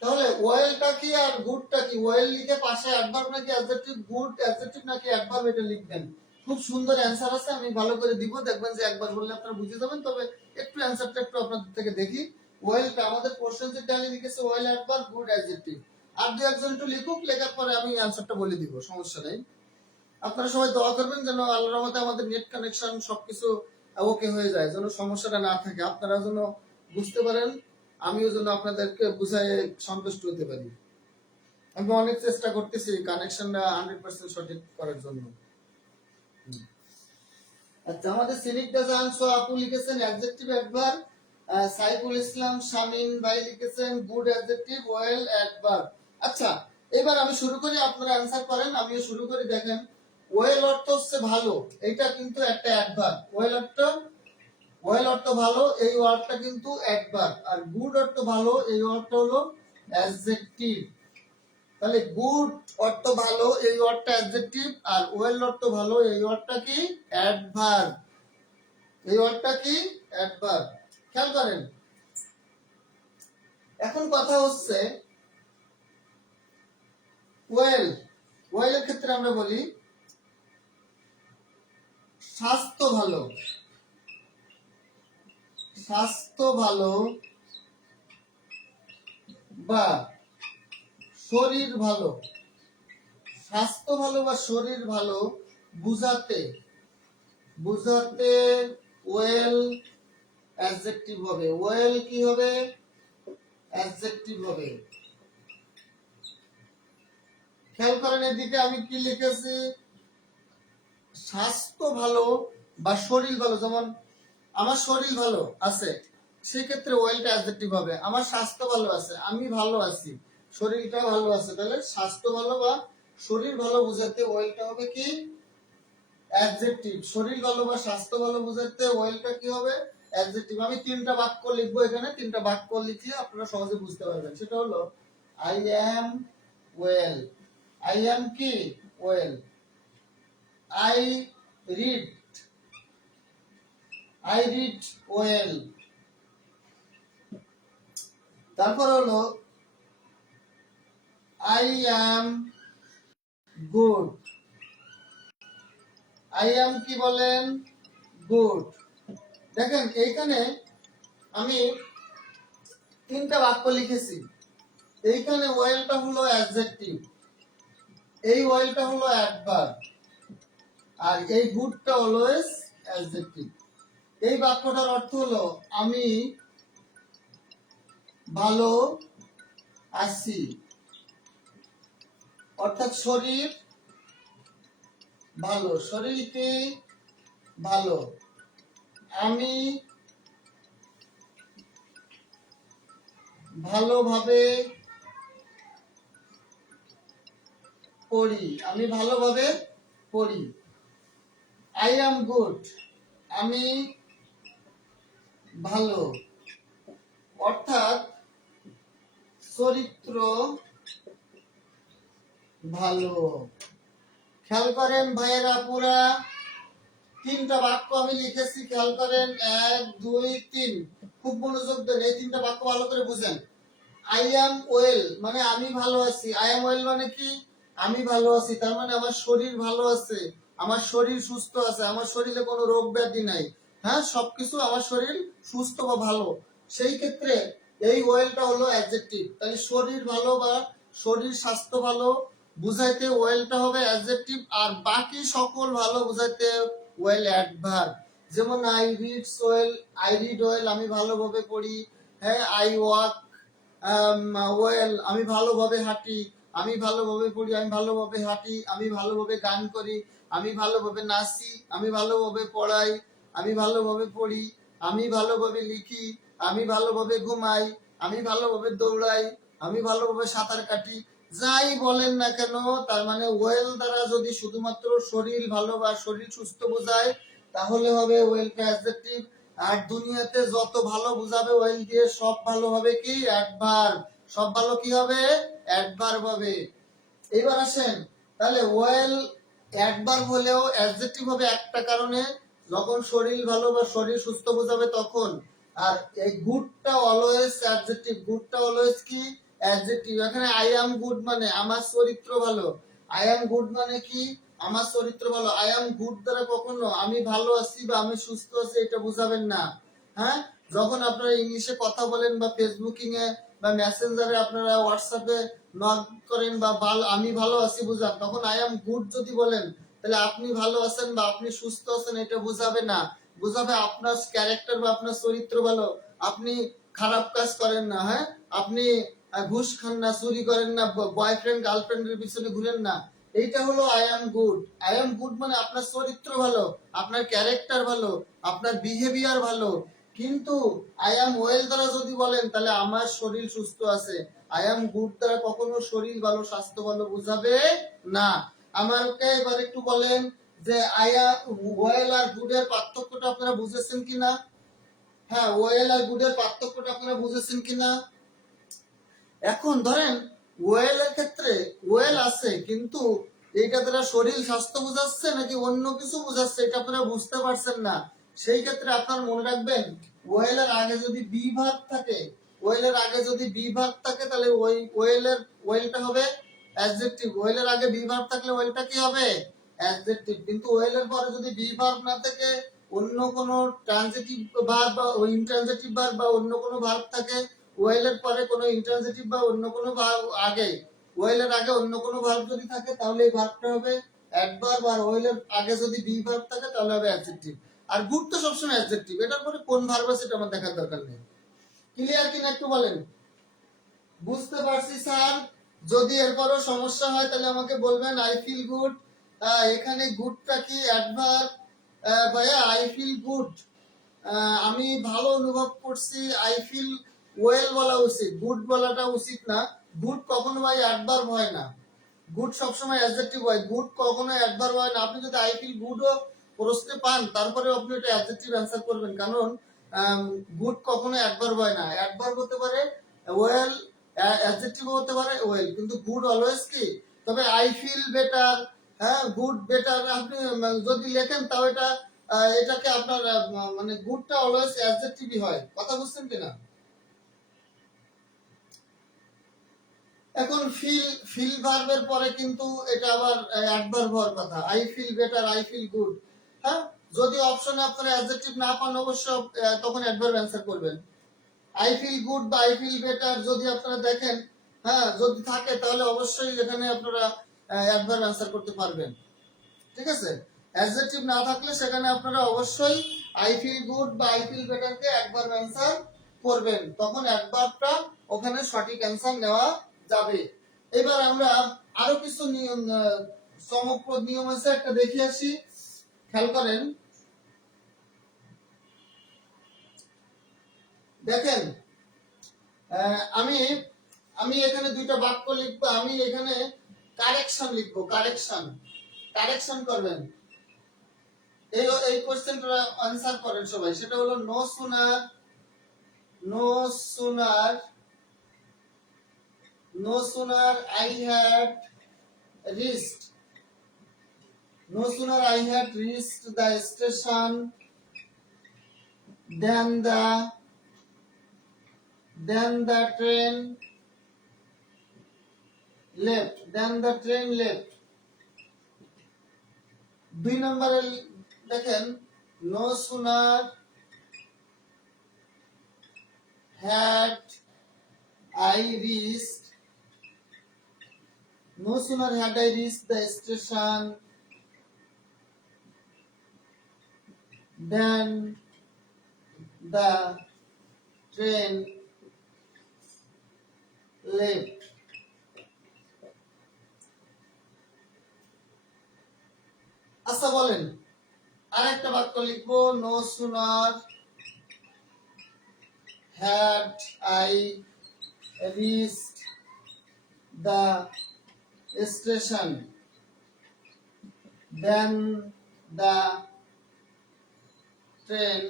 তাহলে ওয়েলটা কি আর গুডটা কি? ওয়েল লিখে পাশে অ্যাডভার্ব নাকি অ্যাডজেক্টিভ, গুড অ্যাডজেক্টিভ নাকি অ্যাডভার্ব, এটা লিখবেন। খুব সুন্দর অ্যানসার আছে, আমি ভালো করে দিব, দেখবেন যে একবার বললে আপনারা বুঝে যাবেন। তবে একটু অ্যানসারটা একটু আপনাদের থেকে দেখি। ওয়েলটা আমাদের প্রশ্ন যে ডালি লিখেছে ওয়েল অ্যাডভার্ব, গুড অ্যাডজেক্টিভ। আর দু একজন একটু লিখুক, লেখার পরে আমি অ্যানসারটা বলে দিব, সমস্যা নেই। আপনারা সবাই দোয়া করবেন যেন আল্লাহর রহমতে আমাদের নেট কানেকশন সবকিছু ওকে হয়ে যায়, যেন সমস্যাটা না থাকে, আপনারা যেন বুঝতে পারেন, আমিও যেন আপনাদেরকে বুঝায় সন্তুষ্ট হতে পারি। আমি অনেক চেষ্টা করতেছি কানেকশনটা 100% সঠিক করার জন্য। আচ্ছা, আমাদের সিনিকটা জানছো আপু লিখেছেন অ্যাডজেক্টিভ অ্যাডভার্ব, সাইফুল ইসলাম শামিন ভাই লিখেছেন গুড অ্যাডজেক্টিভ, ওয়েল অ্যাডভার্ব। আচ্ছা, এবার আমি শুরু করি, আপনারা অ্যানসার করেন, আমিও শুরু করি। দেখেন, ওয়েল অর্থ হচ্ছে ভালো, এটা কিন্তু একটা অ্যাডভার্ব। ওয়েল অর্থ ভালো, এই ওয়ার্ডটা কিন্তু অ্যাডভার্ব। আর গুড অর্থ ভালো, এই ওয়ার্ডটা হলো অ্যাডজেক্টিভ। তাহলে গুড অর্থ ভালো এই ওয়ার্ডটা অ্যাডজেক্টিভ, আর ওয়েল অর্থ ভালো এই ওয়ার্ডটা কি? অ্যাডভার্ব। এই ওয়ার্ডটা কি? অ্যাডভার্ব। খেয়াল করেন, এখন কথা হচ্ছে ওয়েল। ওয়েলের ক্ষেত্রে আমরা বলি স্বাস্থ্য ভালো। স্বাস্থ্য ভালো বা শরীর ভালো। স্বাস্থ্য ভালো বা শরীর ভালো বুঝাতে বুঝাতে ওয়েল অ্যাডজেক্টিভ হবে। ওয়েল কি হবে? অ্যাডজেক্টিভ হবে। খেয়াল করেন এদিকে আমি কি লিখেছি, স্বাস্থ্য ভালো বা শরীর ভালো। যেমন আমার শরীর ভালো আছে, সেক্ষেত্রে ওয়েলটা অ্যাডজেক্টিভ হবে। আমার স্বাস্থ্য ভালো আছে, আমি ভালো আছি, শরীরটা ভালো আছে, তাহলে স্বাস্থ্য ভালো বা শরীর ভালো বোঝাতে ওয়েলটা হবে কি? অ্যাডজেক্টিভ। শরীর ভালো বা স্বাস্থ্য ভালো বোঝাতে ওয়েলটা কি হবে? অ্যাডজেক্টিভ। আমি 3টা বাক্য লিখবো এখানে, 3টা বাক্য লিখলে আপনারা সহজে বুঝতে পারবেন। সেটা হলো I am well. I am কি? Well. I read. I read well. তারপর হলো I am good. I am কি বলেন? গুড। দেখেন এইখানে আমি তিনটা বাক্য লিখেছি। এইখানে ওয়েলটা হলো অ্যাডজেক্টিভ, এই ওয়েলটা হলো অ্যাডভার্ব, আর এই গুডটা অলওয়েজ অ্যাডজেক্টিভ। এই বাক্যটার অর্থ হলো আমি ভালো আছি, অর্থাৎ শরীর ভালো, শরীর কি ভালো। আমি ভালোভাবে পড়ি, আমি ভালোভাবে পড়ি। আই অ্যাম গুড, আমি ভালো, অর্থাৎ চরিত্র ভালো। খেয়াল করেন ভাইয়েরা, পুরা তিনটা বাক্য আমি লিখেছি, খেয়াল করেন 1 2 3। খুব মনোযোগ দেন, এই তিনটা বাক্য ভালো করে বুঝেন। আই অ্যাম ওয়েল মানে আমি ভালো আছি। আই অ্যাম ওয়েল মানে কি? আমি ভালো আছি, তার মানে আমার শরীর ভালো আছে, আমার শরীর সুস্থ আছে, আমার শরীরে কোনো রোগ ব্যাধি নাই। হ্যাঁ, সবকিছু আমার শরীর সুস্থ বা ভালো। সেই ক্ষেত্রে এই ওয়েলটা হলো অ্যাডজেক্টিভ। তাই শরীর ভালো বা শরীর স্বাস্থ্য ভালো বুঝাইতে ওয়েলটা হবে অ্যাডজেক্টিভ, আর বাকি সকল ভালো বুঝাইতে ওয়েল অ্যাডভার্ব। যেমন I read well, I read well আমি ভালোভাবে পড়ি। হ্যাঁ, আই ওয়াক ওয়েল আমি ভালোভাবে হাঁটি, আমি ভালোভাবে পড়ি, আমি ভালোভাবে হাঁটি, আমি ভালোভাবে গান করি, আমি ভালোভাবে নাচি, আমি ভালোভাবে পড়াই, আমি ভালোভাবে পড়ি, আমি ভালোভাবে লিখি, আমি ভালোভাবে ঘুমাই, আমি ভালোভাবে দৌড়াই, আমি ভালোভাবে সাঁতার কাটি। যাই বলেন না কেন, তার মানে ওয়েল দ্বারা যদি শুধুমাত্র শরীর ভালো বা শরীর সুস্থ বোঝায় তাহলে হবে ওয়েলটা অ্যাডজেক্টিভ। আর দুনিয়াতে যত ভালো বুঝাবে ওয়েল দিয়ে সব ভালো হবে কি অ্যাডভার্ব, সব ভালো কি হবে অ্যাডভার্ব হবে। এবার আসেন, তাহলে ওয়েল অ্যাডভার্ব হলেও অ্যাডজেক্টিভ হবে একটা কারণে, যখন শরীর ভালো বা শরীর সুস্থ বোঝাবে তখন। আর এই গুডটা অলওয়েজ অ্যাডজেক্টিভ, গুডটা অলওয়েজ কি অ্যাডজেক্টিভ। এখানে আই অ্যাম গুড মানে আমার চরিত্র ভালো, আই অ্যাম গুড মানে কি আমার চরিত্র ভালো। আই অ্যাম গুড দ্বারা কখনো আমি ভালো আছি বা আমি সুস্থ আছি এটা বুঝাবেন না। হ্যাঁ, যখন আপনারা ইংলিশে কথা বলেন বা ফেসবুকিং এ বা মেসেঞ্জারে আপনারা হোয়াটসঅ্যাপে নক করেন বা আমি ভালো আছি বুঝান, তখন আই অ্যাম গুড যদি বলেন তাহলে আপনি ভালো আছেন বা আপনি সুস্থ আছেন এটা বুঝাবে না, বুঝাবে আপনার ক্যারেক্টার বা আপনার চরিত্র ভালো, আপনি খারাপ কাজ করেন না, হ্যাঁ, আপনি ঘুষ খান না, চুরি করেন না, বয়ফ্রেন্ড গার্লফ্রেন্ডের পিছনে ঘুরেন না। এইটা হলো I am good. I am good মানে আপনার চরিত্র ভালো, আপনার ক্যারেক্টার ভালো, আপনার বিহেভিয়ার ভালো। কিন্তু আই অ্যাম ওয়েল দ্বারা যদি বলেন তাহলে আমার শরীর সুস্থ আছে। আই অ্যাম গুড দ্বারা কখনো শরীর ভালো স্বাস্থ্য ভালো বুঝাবে না। আমাকে এবার একটু বলেন যে আই অ্যাম ওয়েল আর গুড এর পার্থক্যটা আপনারা বুঝেছেন কিনা? হ্যাঁ, ওয়েল আর গুড এর পার্থক্যটা আপনারা বুঝেছেন কিনা? এখন ধরেন ওয়েল এর ক্ষেত্রে ওয়েল আছে, কিন্তু এইটা দ্বারা শরীর স্বাস্থ্য বোঝাচ্ছে নাকি অন্য কিছু বোঝাচ্ছে এটা আপনারা বুঝতে পারছেন না। সেই ক্ষেত্রে আপনার মনে রাখবেন ওয়েল এর আগে যদি বি ভার্ব থাকে, ওয়েল এর আগে যদি বি ভার্ব থাকে তাহলে ওই ওয়েলটা হবে অ্যাডজেক্টিভ। ওয়েল এর আগে বি ভার্ব থাকলে ওয়েলটা কি হবে অ্যাডজেক্টিভ। কিন্তু ওয়েল এর পরে যদি বি ভার্ব না থাকে, অন্য কোনো ট্রানজিটিভ ভার্ব বা ইনট্রানজিটিভ ভার্ব বা অন্য কোনো ভার্ব থাকে, ওয়েল এর পরে কোনো ইন্টারজেটিভ বা অন্য কোনো ভার্ব আগে, ওয়েল এর আগে অন্য কোনো ভার্ব যদি থাকে তাহলে এই ভার্বটা হবে অ্যাডভার্ব, আর ওয়েল এর আগে যদি বি ভার্ব থাকে তাহলে হবে অ্যাডজেক্টিভ। আর গুড তো সবসময় অ্যাডজেক্টিভ, এটার পরে কোন ভার্ব আছে সেটা আমার দেখার দরকার নেই। ক্লিয়ার কিনা একটু বলেন? বুঝতে পারছি স্যার। যদি এরপরও সমস্যা হয় তাহলে আমাকে বলবেন। আই ফিল গুড, এখানে গুডটা কি অ্যাডভার্ব? ভাইয়া আই ফিল গুড আমি ভালো অনুভব করছি, আই ফিল ওয়েল বলা উচিত, গুড বলাটা উচিত না। গুড কখনো ভাই অ্যাডভার্ব হয় না, গুড সবসময় অ্যাডজেক্টিভ হয়, গুড কখনো অ্যাডভার্ব হয় না। আপনি যদি আই ফিল গুডও প্রশ্নে পান তারপরে আপনি এটা অ্যাডজেক্টিভ অ্যান্সার করবেন, কারণ গুড কখনো অ্যাডভার্ব হয় না। অ্যাডভার্ব হতে পারে ওয়েল, অ্যাডজেক্টিভ হতে পারে ওয়েল, কিন্তু গুড অলওয়েজ কি। তবে আই ফিল বেটার, হ্যাঁ গুড বেটার আপনি যদি লেখেন তাও এটা এটাকে আপনার মানে গুডটা অলওয়েজ অ্যাডজেক্টিভই হয়। কথা বুঝছেন কিনা? এখন ফিল ভার্বের পরে কিন্তু এটা আবার অ্যাডভার্ব হওয়ার কথা। I feel better, I feel good. হ্যাঁ, যদি অপশনে আপনারা অ্যাডজেক্টিভ না পান অবশ্য তখন অ্যাডভার্ব অ্যান্সার করবেন। আই ফিল গুড বা আই ফিল বেটার যদি আপনারা দেখেন, হ্যাঁ, যদি থাকে তাহলে অবশ্যই এখানে আপনারা অ্যাডভার্ব অ্যান্সার করতে পারবেন। ঠিক আছে, অ্যাডজেক্টিভ না থাকলে সেখানে আপনারা অবশ্যই আই ফিল গুড বা আই ফিল বেটার কে অ্যাডভার্ব অ্যান্সার করবেন, তখন অ্যাডভার্বটা ওখানে সঠিক অ্যান্সার নেওয়া যাবে। এবার আমরা আরো কিছু নিয়ম, চমকপ্রদ নিয়ম আছে, একটা দেখে আসি, খেয়াল করেন। দেখেন, আমি আমি এখানে দুইটা বাক্য লিখবো, আমি এখানে কারেকশন লিখবো, কারেকশন কারেকশন করবেন। এই কোশ্চেনটা আনসার করেন সবাই। সেটা হলো no sooner I had reached no sooner I had reached the station than the train left. দুই নম্বরে দেখেন, no sooner had I reached the station than the train left. আচ্ছা বলেন, আরেকটা বাক্য লিখবো, no sooner had I reached the station than the train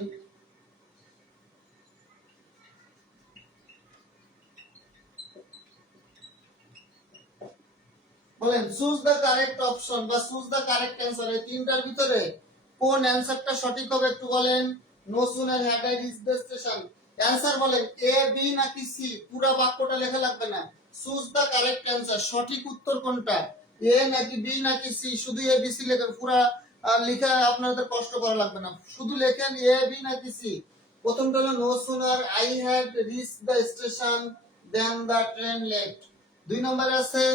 বলেন, choose the correct option বা চুজ দ্য কারেক্ট অ্যান্সার। এই তিনটার ভিতরে কোন অ্যান্সারটা সঠিক হবে একটু বলেন। No sooner had I reach the station, answer বলেন এ বি নাকি সি, পুরো বাক্যটা লেখা লাগবে না। চুজ দ্য কারেক্ট অ্যান্সার, সঠিক উত্তর কোনটা, এ নাকি বি নাকি সি, শুধু এ বি সি লেখেন, পুরো লিখা আপনাদের কষ্ট করা লাগবে না, শুধু লেখেন এ বি নাকি সি। প্রথমটা হলো no sooner I had reach the station then the train left. দুই নম্বরে আছে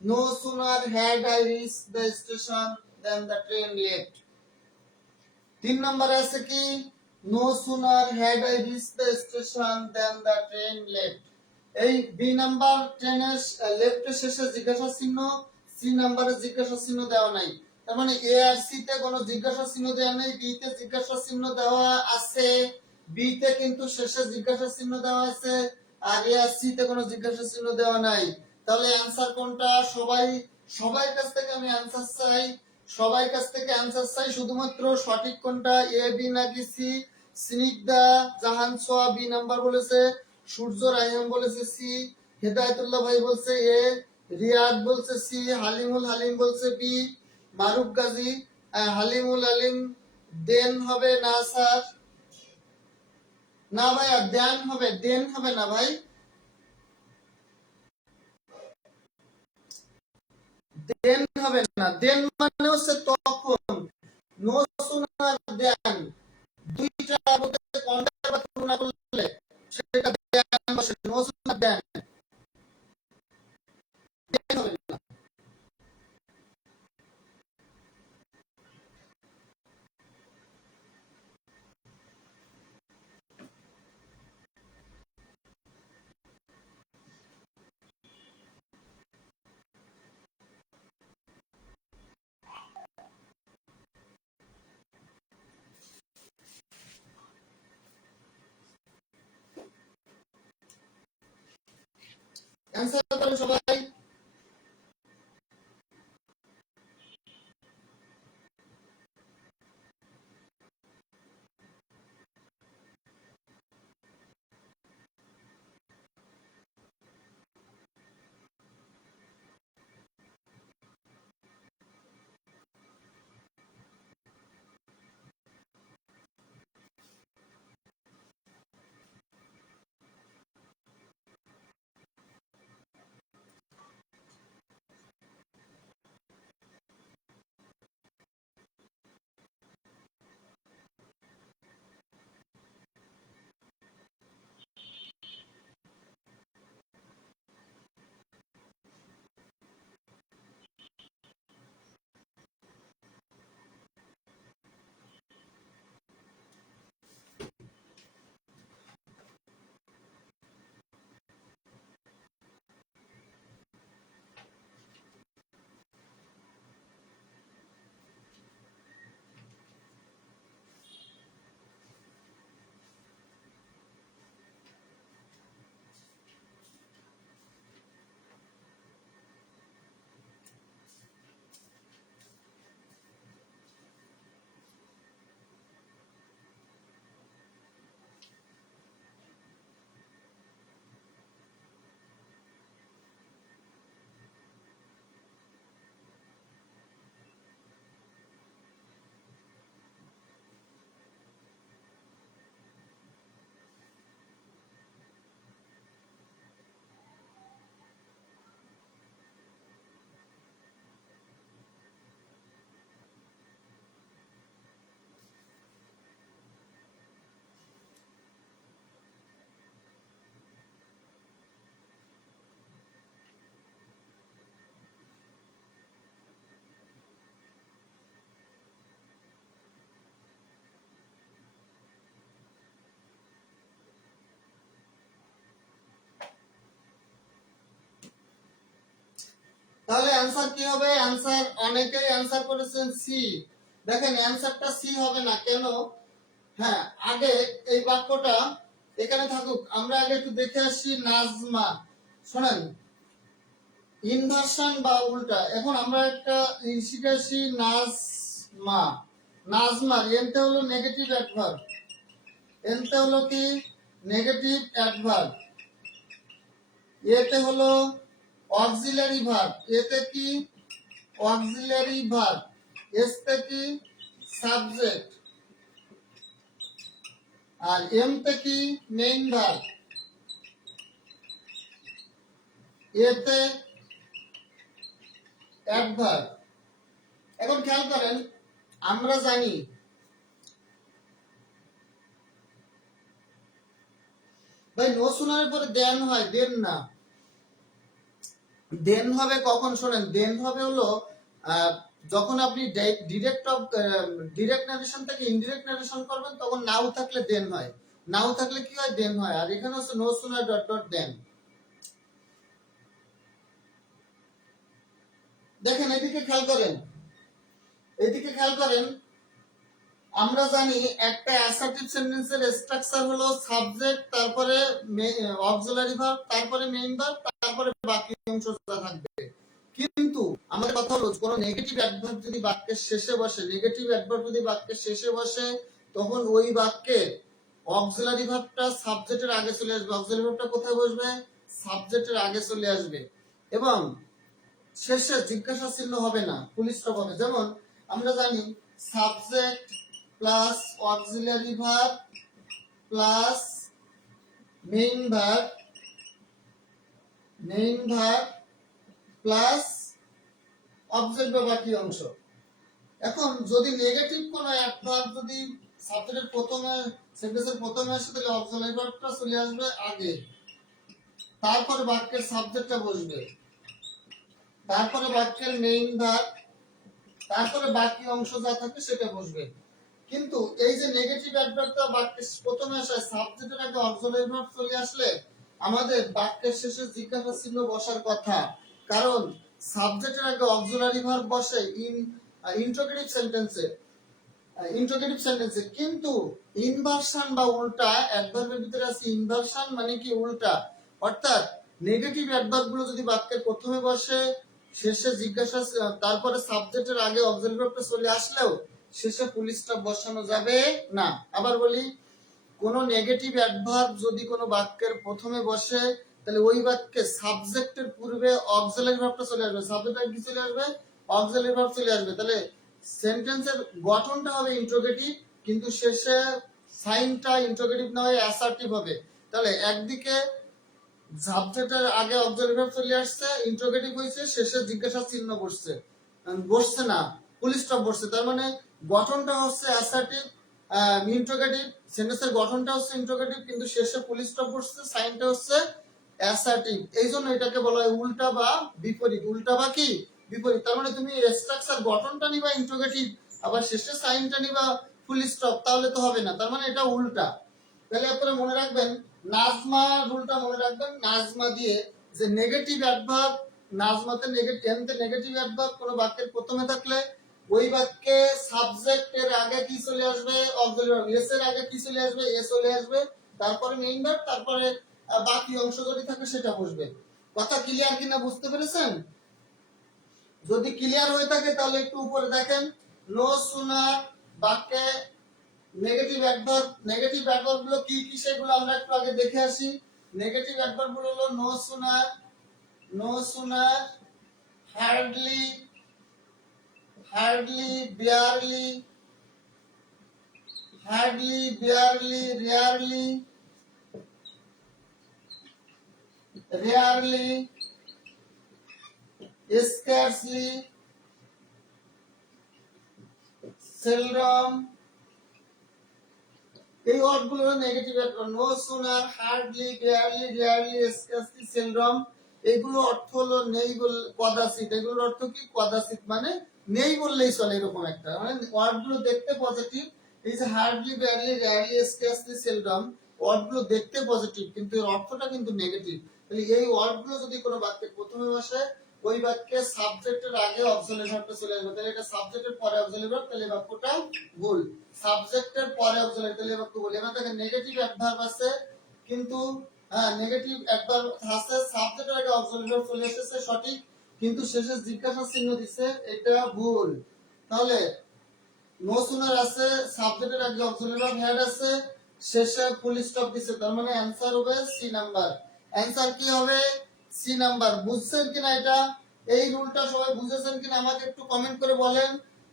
no sooner had I reached the station than the train left. তিন নম্বরে আছে কি, no sooner had I reached the station than the train left. এই B number ট্রেনের left এর শেষে জিজ্ঞাসা চিহ্ন, সি নাম্বারে জিজ্ঞাসা চিহ্ন দেওয়া নাই। তার মানে এ আর সি তে কোনো জিজ্ঞাসা চিহ্ন দেওয়া নেই, বি তে জিজ্ঞাসা চিহ্ন দেওয়া আছে, বি তে কিন্তু শেষে জিজ্ঞাসা চিহ্ন দেওয়া আছে, আর এ আর সি তে কোনো জিজ্ঞাসা চিহ্ন দেওয়া নাই। তাহলে অ্যানসার কোনটা? সবাই কাছ থেকে আমি অ্যানসার চাই, সবাই কাছ থেকে অ্যানসার চাই, শুধুমাত্র সঠিক কোনটা, এ বি নাকি সি। স্নিগ্ধা জাহান সোয়া বি নাম্বার বলেছে, সূর্য রায়হান বলেছে সি, হেদায়েতুল্লাহ ভাই বলছে এ, রিয়াদ বলছে সি, হালিমুল হালিম বলছে বি, মারুফ গাজী হালিমুল হালিম দেন হবে না স্যার, না ভাই দেন হবে, দেন হবে না ভাই, দেন হবে না, দেন মানে হচ্ছে তখন, নো সুনার দেন, দুইটা মধ্যে কোনটা বা তুলনা করলে সেটা দেন বসে, নো সুনার দেন, দেন হবে না। অ্যানসার করেন সবাই। তাহলে অ্যানসার কি হবে? অ্যানসার অনেকেই অ্যানসার করেছেন সি। দেখেন অ্যানসারটা সি হবে না কেন? হ্যাঁ, আগে এই বাক্যটা এখানে থাকুক, আমরা আগে একটু দেখে আসি নাজমা। শোনেন, ইনভার্সন বা উল্টা। এখন আমরা একটা শিখে আসি নাজমা। নাজমার এনটা হলো নেগেটিভ অ্যাডভার্ব, এনটা হলো কি নেগেটিভ অ্যাডভার্ব, এতে হলো অক্সিলারি ভার্ব, এতে কি অক্সিলারি ভার্ব, এসতে কি সাবজেক্ট, আর এমতে কি মেইন ভার্ব, এতে অ্যাডভার্ব। এখন খেয়াল করেন, আমরা জানি ভাই নো শোনার পরে দেন হয়, দেন না। দেন হবে কখন? শোনেন, দেন হবে হলো যখন আপনি ডিরেক্ট নারেশন থেকে ইনডিরেক্ট নারেশন করবেন, তখন নাও থাকলে দেন হয়, নাও থাকলে কি হয়? দেন হয়। আর এখানে হচ্ছে নো সুনার ডট ডট দেন। দেখেন এদিকে খেয়াল করেন, এদিকে খেয়াল করেন, আমরা জানি একটা অ্যাসার্টিভ সেন্টেন্সের স্ট্রাকচার হলো সাবজেক্ট, তারপরে অক্সিলারি ভার্ব, তারপরে মেইন ভার্ব, তারপরে বাকি অংশ যা থাকবে। কিন্তু আমাদের কথা হলো কোন নেগেটিভ অ্যাডভার্ব যদি বাক্যের শেষে বসে, নেগেটিভ অ্যাডভার্ব যদি বাক্যের শেষে বসে, তখন ওই বাক্যে অক্সিলারি ভার্বটা সাবজেক্টের আগে চলে আসবে। অক্সিলারি ভার্বটা কোথায় বসবে? সাবজেক্টের আগে চলে আসবে, এবং শেষে জিজ্ঞাসা চিহ্ন হবে না, ফুল স্টপ হবে। যেমন আমরা জানি subject plus auxiliary verb plus main verb, main verb plus object বা বাকি অংশ। এখন যদি নেগেটিভ কোনো অ্যাডভার্ব যদি সাবজেক্টের প্রথমে, সেন্টেন্সের প্রথমে আসে, তাহলে অক্সিলারি ভার্বটা চলে আসবে আগে, তারপরে বাক্যের সাবজেক্টটা বসবে, তারপরে বাক্যের মেইন ভার্ব, তারপরে বাকি অংশ যা থাকে সেটা বসবে। কিন্তু এই যে নেগেটিভ অ্যাডভার্বটা বাক্যের প্রথমে আসে, সাবজেক্টের আগে অক্সিলারি ভার্ব চলে আসলে আমাদের বাক্যের শেষে জিজ্ঞাসা চিহ্ন বসার কথা, কারণ সাবজেক্টের আগে অক্সিলারি ভার্ব বসে ইন্টারোগেটিভ সেন্টেন্সে, ইন্টারোগেটিভ সেন্টেন্সে। কিন্তু ইনভার্সন বা উল্টা অ্যাডভার্বের ভিতরে আছে ইনভার্সন, মানে কি উল্টা। অর্থাৎ নেগেটিভ অ্যাডভার্ব গুলো যদি বাক্যের প্রথমে বসে, শেষে জিজ্ঞাসা, তারপরে সাবজেক্টের আগে অক্সিলারি ভার্বটা চলে আসলেও শেষে ফুল স্টপ বসানো যাবে না। আবার বলি, কোন নেগেটিভ অ্যাডভার্ব যদি কোনো বাক্যের প্রথমে বসে, তাহলে ওই বাক্যে সাবজেক্টের পূর্বে অক্সিলারি ভার্বটা চলে আসবে, সাবজেক্ট কি চলে আসবে? অক্সিলারি ভার্ব চলে আসবে। তাহলে সেন্টেন্সের গঠনটা হবে ইন্টারোগেটিভ, কিন্তু শেষে সাইনটা ইন্টারোগেটিভ না হয়ে অ্যাসার্টিভ হবে। তাহলে একদিকে সাবজেক্টের আগে অক্সিলারি ভার্ব চলে আসছে, ইন্টারোগেটিভ হয়েছে, শেষে জিজ্ঞাসা চিহ্ন বসছে, বসছে না, ফুল স্টপ বসছে। তার মানে গঠনটা হচ্ছে অ্যাসার্টিভ, ইন্টারোগেটিভ, সেন্টেন্সের গঠনটা হচ্ছে ইন্টারোগেটিভ, কিন্তু শেষে ফুল স্টপ বসছে, সাইনটা হচ্ছে অ্যাসার্টিভ। এই জন্য এটাকে বলা হয় উল্টা বা বিপরীত। উল্টা বা কি? বিপরীত। তার মানে তুমি স্ট্রাকচার গঠনটা নিবা ইন্টারোগেটিভ, আবার শেষে সাইনটা নিবা ফুল স্টপ, তাহলে তো হবে না। তার মানে এটা উল্টা। তাহলে আপনারা মনে রাখবেন, নাজমা রুলটা মনে রাখবেন। নাজমা দিয়ে যে নেগেটিভ অ্যাডভার্ব, নাজমাতে নেগেটিভ, এমতে নেগেটিভ অ্যাডভার্ব কোন বাক্যের প্রথমে থাকলে ওই বাক্যে সাবজেক্টের আগে কি চলে আসবে? Auxiliary verb. এস এর আগে কি চলে আসবে? এস চলে আসবে, তারপরে মেইন ভার্ব, তারপরে বাকি অংশ যদি থাকে সেটা বসবে। কথা ক্লিয়ার কিনা বুঝতে পেরেছেন? যদি ক্লিয়ার হয়ে থাকে তাহলে একটু উপরে দেখেন, নো সুনার বাক্যে নেগেটিভ অ্যাডভার্ব, নেগেটিভ অ্যাডভার্ব গুলো কি কি সেগুলো আমরা একটু আগে দেখে আসি। নেগেটিভ অ্যাডভার্ব গুলো হলো no sooner, no sooner, hardly, hardly, barely, hardly, barely, rarely, rarely, scarcely, seldom. এই ওয়ার্ডগুলো হলো negative adverb. No sooner, hardly, barely, rarely, scarcely, seldom. এগুলো অর্থ হলো নেই বললে, কদাচিৎ। এগুলোর অর্থ কি? কদাচিৎ, মানে নেই বললেই চলে, এরকম একটা। মানে ওয়ার্ডগুলো দেখতে পজিটিভ। এই যে hardly, barely, rarely, scarcely, seldom, ওয়ার্ডগুলো দেখতে পজিটিভ, কিন্তু এর অর্থটা কিন্তু নেগেটিভ। তাহলে এই ওয়ার্ডগুলো যদি কোনো বাক্যের প্রথমে বসে, ওই বাক্যে সাবজেক্টের আগে অক্সিলারি ভার্বটা চলে আসবে, তাহলে এটা সাবজেক্টের পরে অক্সিলারি ভার্ব, তাহলে এই বাক্যটা ভুল। সাবজেক্টের পরে অক্সিলারি, তাহলে এই বাক্য ভুল। এবার দেখেন নেগেটিভ অ্যাডভার্ব আছে, কিন্তু হ্যাঁ নেগেটিভ অ্যাডভার্ব আছে, সাবজেক্টের আগে অক্সিলারি ভার্ব চলে এসেছে সঠিক, কিন্তু শেষে জিজ্ঞাসা চিহ্ন দিছে, এটা ভুল। তাহলে নো সুনার আছে, সাবজেক্টের আগে অক্সিলারি ভার্ব হ্যাড আছে, শেষে ফুল স্টপ দিছে, তার মানে অ্যানসার হবে সি নাম্বার। অ্যানসার কি হবে? C number. বুঝছেন কিনা এটা? এই রুলটা সবাই বুঝেছেন কিনা আমাকে একটু কমেন্ট করে বলেন।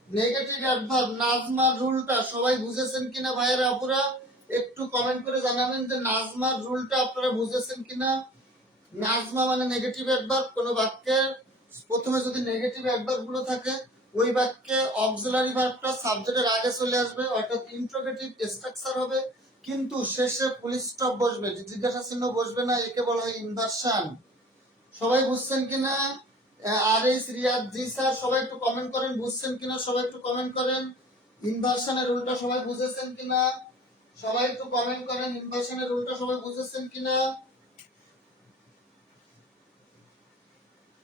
নেগেটিভ অ্যাডভার্ব নাজমার রুলটা সবাই বুঝেছেন কিনা ভাইয়েরা আপুরা? একটু কমেন্ট করে জানাবেন যে নাজমার রুলটা আপনারা বুঝেছেন কিনা। নাজমা মানে নেগেটিভ অ্যাডভার্ব, কোন বাক্যের প্রথমে যদি নেগেটিভ অ্যাডভার্ব গুলো থাকে ওই বাক্যে অক্সিলারি ভার্বটা সাবজেক্টের আগে চলে আসবে, অর্থাৎ ইন্টারোগেটিভ স্ট্রাকচার হবে, কিন্তু শেষে ফুল স্টপ বসবে, জিজ্ঞাসা চিহ্ন বসবে না, একে বলা হয় ইনভার্সন। সবাই বুঝছেন কিনা? আর এস রিয়াদ জি স্যার, সবাই একটু কমেন্ট করেন বুঝছেন কিনা, সবাই একটু কমেন্ট করেন। ইনভার্সনের রুলটা সবাই বুঝেছেন কিনা, সবাই একটু কমেন্ট করেন। ইনভার্সনের রুলটা সবাই বুঝেছেন কিনা,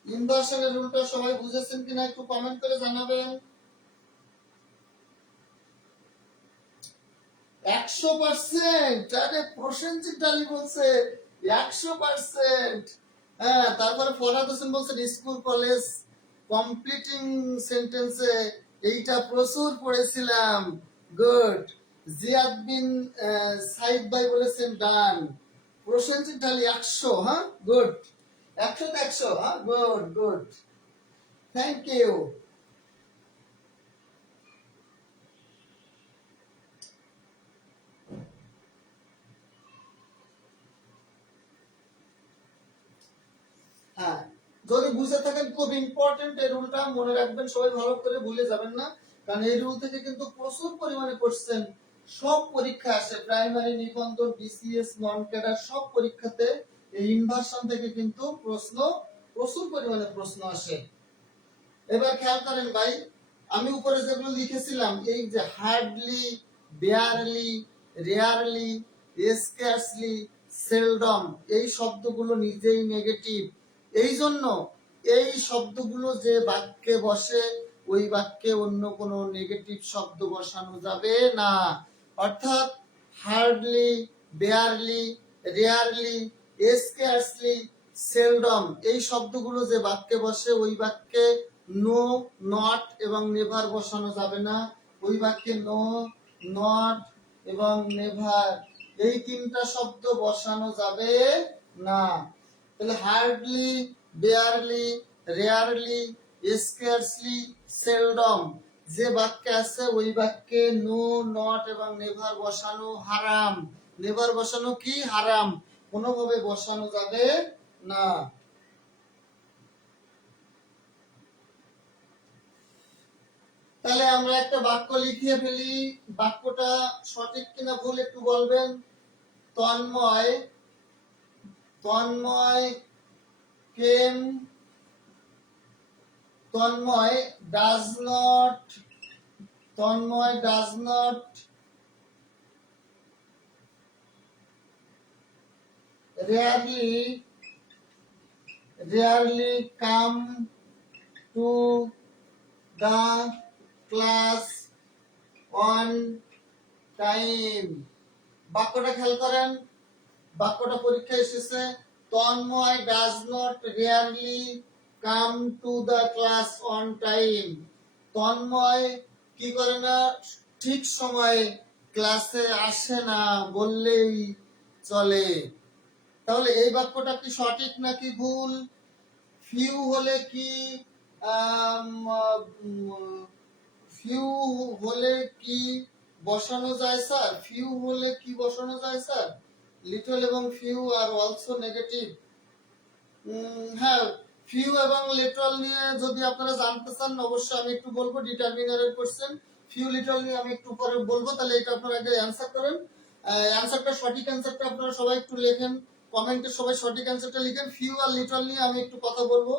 ইনভার্সনের রুলটা সবাই বুঝেছেন কিনা একটু কমেন্ট করে জানাবেন। 100%। আরে প্রসেনজিৎ ডালি বলছে 100%। হ্যাঁ, তারপরে ফরহাদ হোসেন বলছেন স্কুল কলেজ কমপ্লিটিং সেন্টেন্সে এইটা প্রচুর পড়েছিলাম। গুড। জিয়াদ বিন সাইদ ভাই বলেছেন ডান। প্রসেনজিৎ ডালি 100। হ্যাঁ, গুড। 100 তে 100। হ্যাঁ, গুড গুড, থ্যাংক ইউ। হ্যাঁ, যদি বুঝে থাকেন খুব ইম্পর্টেন্ট এই রুলটা মনে রাখবেন, সবাই ভালো করে ভুলে যাবেন না, কারণ এই রুল থেকে কিন্তু প্রচুর পরিমাণে কোশ্চেন সব পরীক্ষা আসে, প্রাইমারি, নিবন্ধন, বিসিএস, নন ক্যাডার সব পরীক্ষাতে এই ইনভার্সন থেকে কিন্তু প্রশ্ন প্রচুর পরিমাণে প্রশ্ন আসে। এবার খেয়াল করেন ভাই, আমি উপরে যেগুলো লিখেছিলাম এই যে hardly, barely, rarely, scarcely, seldom, এই শব্দগুলো নিজেই নেগেটিভ। এই জন্য এই শব্দগুলো যে বাক্যে বসে ওই বাক্যে অন্য কোনো নেগেটিভ শব্দ বসানো যাবে না। অর্থাৎ hardly, barely, rarely, scarcely, seldom এই শব্দগুলো যে বাক্যে বসে ওই বাক্যে নো, নট এবং নেভার বসানো যাবে না। ওই বাক্যে নো, নট এবং নেভার এই তিনটা শব্দ বসানো যাবে না। তাহলে hardly, barely, rarely, scarcely, seldom যে বাক্যে আছে ওই বাক্যে নো, নট এবং নেভার বসানো হারাম। নেভার বসানো কি? হারাম, কোনোভাবে বসানো যাবে না। তাহলে আমরা একটা বাক্য লিখিয়ে ফেলি, বাক্যটা সঠিক কিনা ভুল একটু বলবেন। Tanmoy, Tanmoy came, Tanmoy does not, Tanmoy does not rarely, rarely come to the class on time। বাক্যটা খেয়াল করেন, বাক্যটা পরীক্ষায় এসেছে Tanmoy does not rarely come to the class on time. Tanmoy কি করে না? ঠিক সময়ে ক্লাসে আসে না বললেই চলে। তাহলে এই বাক্যটা কি সঠিক নাকি ভুল? ফিউ হলে কি ফিউ হলে কি বসানো যায় স্যার? ফিউ হলে কি বসানো যায় স্যার? লিটল এবং ফিউ আর অলসো নেগেটিভ। হ্যাঁ, ফিউ এবং লিটল নিয়ে যদি আপনারা জানতে চান অবশ্যই আমি একটু বলবো, ডিটারমিনারের কোশ্চেন ফিউ লিটল নিয়ে আমি একটু পরে বলবো। তাহলে এটা আপনারা আগে অ্যানসার করেন। অ্যানসারটা সঠিক অ্যানসারটা আপনারা সবাই একটু লেখেন, কমেন্টে সবাই সঠিক অ্যানসারটা লিখেন। ফিউ আর লিটল নিয়ে আমি একটু কথা বলবো,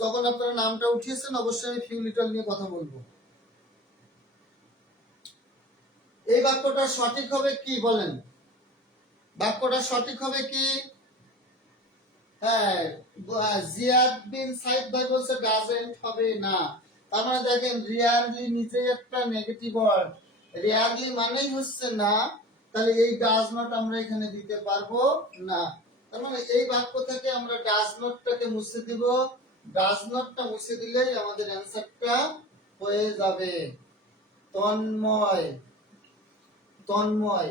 যখন আপনারা নামটা উঠিয়েছেন অবশ্যই আমি ফিউ লিটল নিয়ে কথা বলবো। এই বাক্যটা সঠিক হবে কি বলেন? বাক্যটা সঠিক হবে কি? হ্যাঁ, জিয়াদ বিন সাইদ ভাই বলছে ডাজেন্ট হবে না। তার মানে দেখেন রিয়ারলি নিজেই একটা নেগেটিভ ওয়ার্ড, রিয়ারলি মানেই হচ্ছে না, তাহলে এই ডাজ নট আমরা এখানে দিতে পারবো না। তার মানে এই বাক্য থেকে আমরা ডাজ নটটাকে মুছে দিব, ডাজ নটটা মুছে দিলেই আমাদের অ্যানসারটা হয়ে যাবে। Tanmoy, Tanmoy,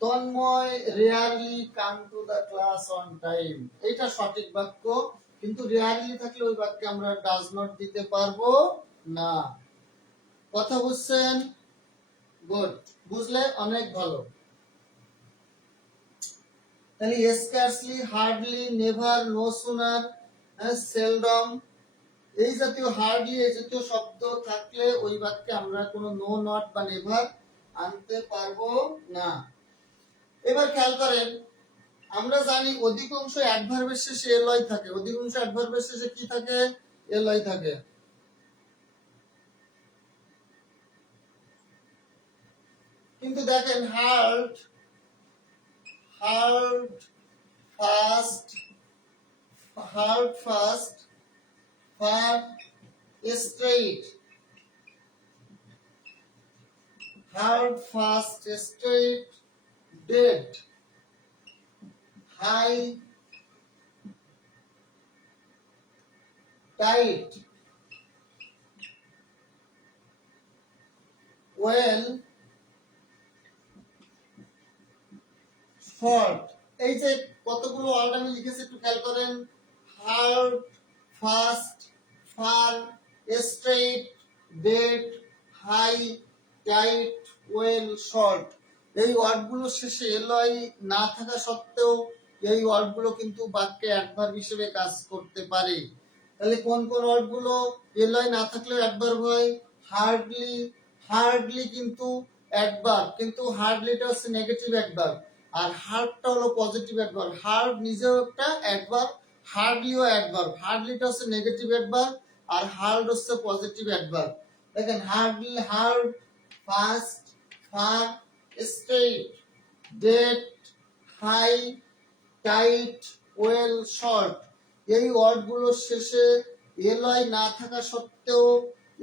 Tanmoy rarely come to the class on time, এটা সঠিক বাক্য, কিন্তু রেয়ারলি থাকলে ওই বাক্যে আমরা ডাজ নট দিতে পারবো না। কথা বুঝছেন? গুড, বুঝলে অনেক ভালো। তাহলে scarcely, hardly, never, no sooner, seldom, এই জাতীয় হার্ডলি এই জাতীয় শব্দ থাকলে ওই বাক্যে আমরা কোনো নো নট বা নেভার আনতে পারবো না। এবার খেয়াল করেন, আমরা জানি অধিকাংশ অ্যাডভার্বের শেষে এলয় থাকে, অধিকাংশ অ্যাডভার্বের শেষে কি থাকে? এলয় থাকে। কিন্তু দেখেন hard, hard fast, hard fast, far straight, hard fast straight, dead, high tight, well, short, এই যে কতগুলো ওয়ার্ড আমি লিখেছি একটু খেয়াল করেন। Hard, fast, far, straight, dead, high, tight, well, short, এই ওয়ার্ডগুলো শেষে এলয় না থাকা সত্ত্বেও এই ওয়ার্ডগুলো কিন্তু বাক্যে অ্যাডভার্ব হিসেবে কাজ করতে পারে। তাহলে কোন কোন ওয়ার্ডগুলো এলয় না থাকলেও অ্যাডভার্ব হয়? হার্ডলি, হার্ডলি কিন্তু অ্যাডভার্ব, কিন্তু হার্ডলিটা হচ্ছে নেগেটিভ অ্যাডভার্ব, আর হার্ডটা হলো পজিটিভ অ্যাডভার্ব। হার্ড নিজেও একটা অ্যাডভার্ব, হার্ডলিও অ্যাডভার্ব, হার্ডলিটা হচ্ছে নেগেটিভ অ্যাডভার্ব আর হার্ড হচ্ছে পজিটিভ অ্যাডভার্ব। দেখেন hardly, hard, fast, far, straight, dead, high, tight, well, short, এই ওয়ার্ডগুলোর শেষে এলয় না থাকা সত্ত্বেও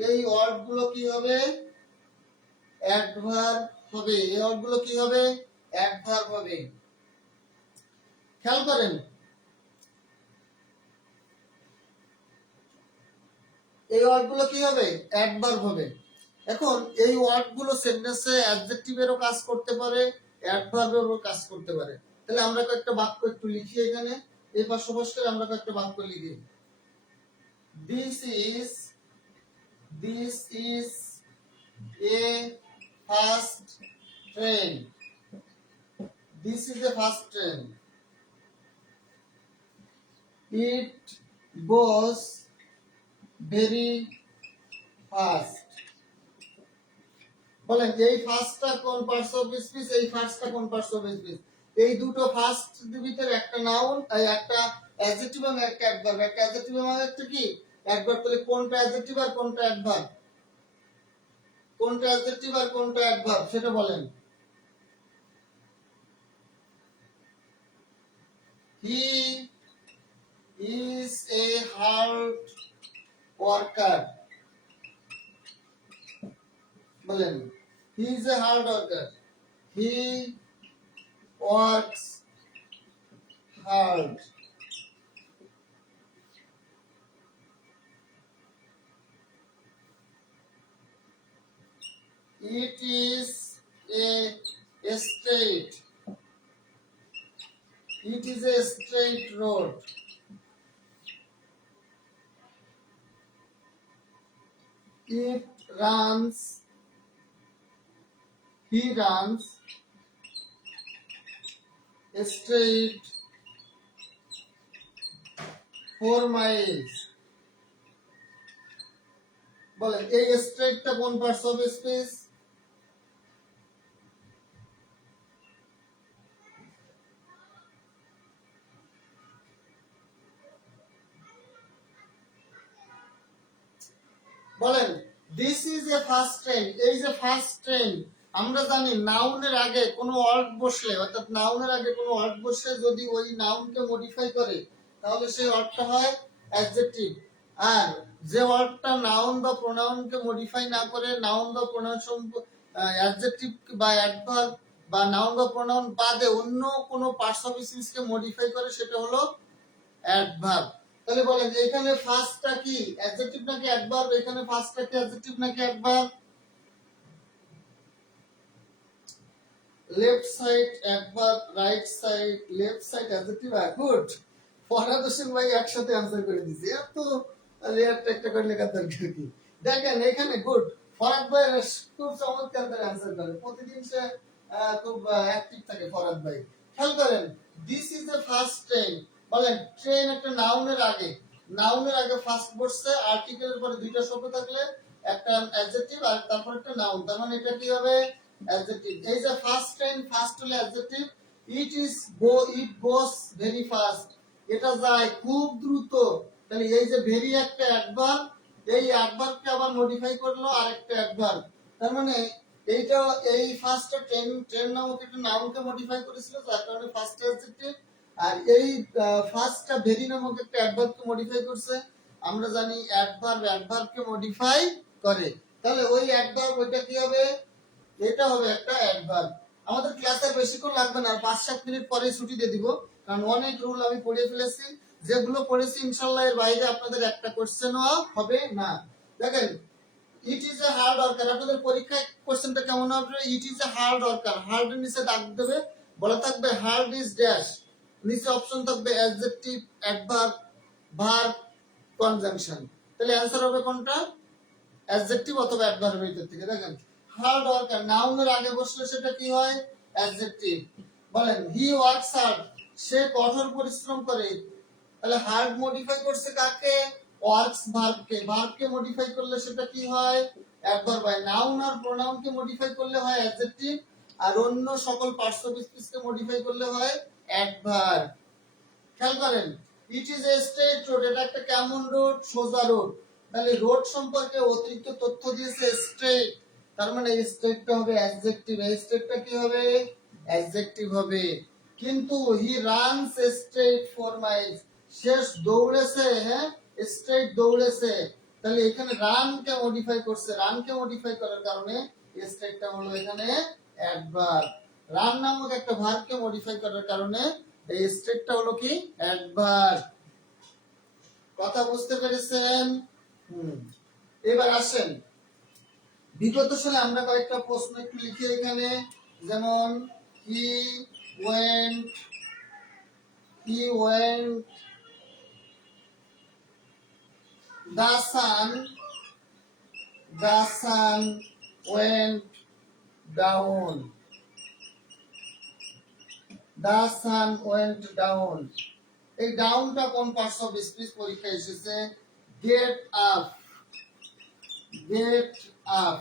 এই ওয়ার্ডগুলো কি হবে? অ্যাডভার্ব হবে। এই ওয়ার্ডগুলো কি হবে? অ্যাডভার্ব হবে। খেয়াল করেন, এই ওয়ার্ডগুলো কি হবে? অ্যাডভার্ব হবে। এখন এই ওয়ার্ডগুলো সেন্টেন্সে অ্যাডজেক্টিভেরও কাজ করতে পারে, অ্যাডভার্বেরও কাজ করতে পারে। তাহলে আমরা কয়েকটা বাক্য একটু লিখি এখানে, এই পাশাপাশি করে আমরা কয়েকটা বাক্য লিখি। This is, this is a fast train, this is a fast train, it goes very fast. বলেন এই ফার্স্টটা কোন পার্টস অফ স্পিচ, এই ফার্স্টটা কোন পার্টস অফ স্পিচ? এই দুটো ফার্স্ট ভিতরে একটা নাউন, একটা অ্যাডজেক্টিভ এবং একটা অ্যাডভার্ব, একটা অ্যাডজেক্টিভ এবং একটা কি অ্যাডভার্ব। তাহলে কোনটা অ্যাডজেক্টিভ আর কোনটা অ্যাডভার্ব? কোনটা অ্যাডজেক্টিভ আর কোনটা অ্যাডভার্ব সেটা বলেন। He is a hard worker, বলেন he is a hard worker, he works hard. It is a straight. It is a straight road. It runs. He runs straight 4 miles. বলেন এই স্ট্রেটটা কোন parts of speech? বলেন this is a fast train, এই যে fast train আমরা জানি নাউনের আগে কোনো ওয়ার্ড বসলে, অর্থাৎ নাউনের আগে কোনো ওয়ার্ড বসে যদি ওই নাউনকে মডিফাই করে তাহলে সেই ওয়ার্ডটা হয় অ্যাডজেক্টিভ। আর যে ওয়ার্ডটা নাউন বা প্রোনাউনকে মডিফাই না করে নাউন বা প্রোনাউন অ্যাডজেক্টিভ বা অ্যাডভার্ব বা নাউন বা প্রোনাউন বাদে অন্য কোনো পার্টস অফ স্পিচকে মডিফাই করে সেটা হলো অ্যাডভার্ব। তাহলে বলেন যে এখানে ফার্স্টটা কি অ্যাডজেক্টিভ নাকি অ্যাডভার্ব? এখানে ফার্স্টটা কি অ্যাডজেক্টিভ নাকি adverb? Left side adverb, right side left side adjective. Good, Farhad Hossain ভাই একসাথে आंसर করে দিয়েছে। এত লেয়ার একটা করে লেখার দরকার কি? দেখেন এখানে গুড, ফরহাদ ভাই খুব চমৎকার করে आंसर করে। প্রতিদিন সে খুব অ্যাক্টিভ থাকে ফরহাদ ভাই। খেয়াল করেন, this is the first train. বলেন ট্রেন একটা নাউনের আগে, নাউনের আগে ফার্স্ট বসছে, আর্টিকেলের পরে দুইটা শব্দ থাকলে একটা অ্যাডজেক্টিভ আর তারপর একটা নাউন, তার মানে এটা কি হবে? Adjective. There is a fast train, fast হলে adjective. It goes very fast. এটা যায় খুব দ্রুত। তাহলে এই যে ভেরি একটা অ্যাডভার্ব, এই অ্যাডভার্বকে আবার মডিফাই করলো আরেকটা অ্যাডভার্ব। তার মানে এইটা এই ফার্স্ট ট্রেন, ট্রেন নামক একটা নাউনকে মডিফাই করেছিল যার কারণে ফার্স্ট অ্যাডজেক্টিভ। আর এই ফার্স্টটা ভেরি নামক একটা অ্যাডভার্বকে মডিফাই করছে। আমরা জানি অ্যাডভার্ব অ্যাডভার্বকে মডিফাই করে। তাহলে ওই অ্যাডভার্ব ওইটা কি হবে? এটা হবে একটা অ্যাডভার্ব। আমাদের ক্লাসে বেশিক্ষণ লাগবে না, 5-7 মিনিট পরে ছুটি দিয়ে দিব, কারণ অনেক রুল আমি পড়িয়ে ফেলেছি। যেগুলো পড়েছি ইনশাআল্লাহ এর বাইরে আপনাদের একটা কোশ্চেনও হবে না। দেখেন it is a hard worker, আপনাদের পরীক্ষায় কোশ্চেনটা কেমন হবে? It is a hard worker, hard এর নিচে দাগ দেবে, বলা থাকবে হার্ড ইজ ড্যাশ, নিচে অপশন থাকবে অ্যাডজেক্টিভ, অ্যাডভার্ব, ভার্ব, কনজাংশন। তাহলে অ্যানসার হবে কোনটা? অ্যাডজেক্টিভ অথবা অ্যাডভার্ব এর থেকে। দেখেন হার্ড ওয়ার্কার নাউনের আগে বসলে সেটা কি হয়? অ্যাডজেক্টিভ। বলেন হি ওয়ার্কস হার্ড, সে কঠোর পরিশ্রম করে। তাহলে হার্ড মডিফাই করছে কাকে? ওয়ার্কস ভার্বকে। ভার্বকে মডিফাই করলে সেটা কি হয়? অ্যাডভার্ব হয়। নাউন আর প্রোনাউনকে মডিফাই করলে হয় অ্যাডজেক্টিভ, আর অন্য সকল পার্টস অফ স্পিচকে মডিফাই করলে হয় অ্যাডভার্ব। খেয়াল করেন it is a straight road, এটা একটা কেমন রোড? সোজা রোড। তাহলে রোড সম্পর্কে অতিরিক্ত তথ্য দিয়েছে স্ট্রেট, তার মানে এই স্ট্রেটটা হবে অ্যাডজেক্টিভ। এই স্ট্রেটটা কি হবে? অ্যাডজেক্টিভ হবে। কিন্তু হি রানস স্ট্রেট 4 মাইলস, সে দৌড়েছে, হ্যাঁ স্ট্রেট দৌড়েছে। তাহলে এখানে রান কে মডিফাই করছে, রান কে মডিফাই করার কারণে স্ট্রেটটা হলো এখানে অ্যাডভার্ব। রান নামক একটা ভার্বকে মডিফাই করার কারণে এই স্ট্রেটটা হলো কি? অ্যাডভার্ব। কথা বুঝতে পেরেছেন? এবার আসেন বিগত সালে আমরা কয়েকটা প্রশ্ন একটু লিখি এখানে, যেমন he went the sun went down, the sun went down। এই ডাউনটা কোন পার্টস অফ স্পিচ পরীক্ষায় এসেছে? Get up, get up.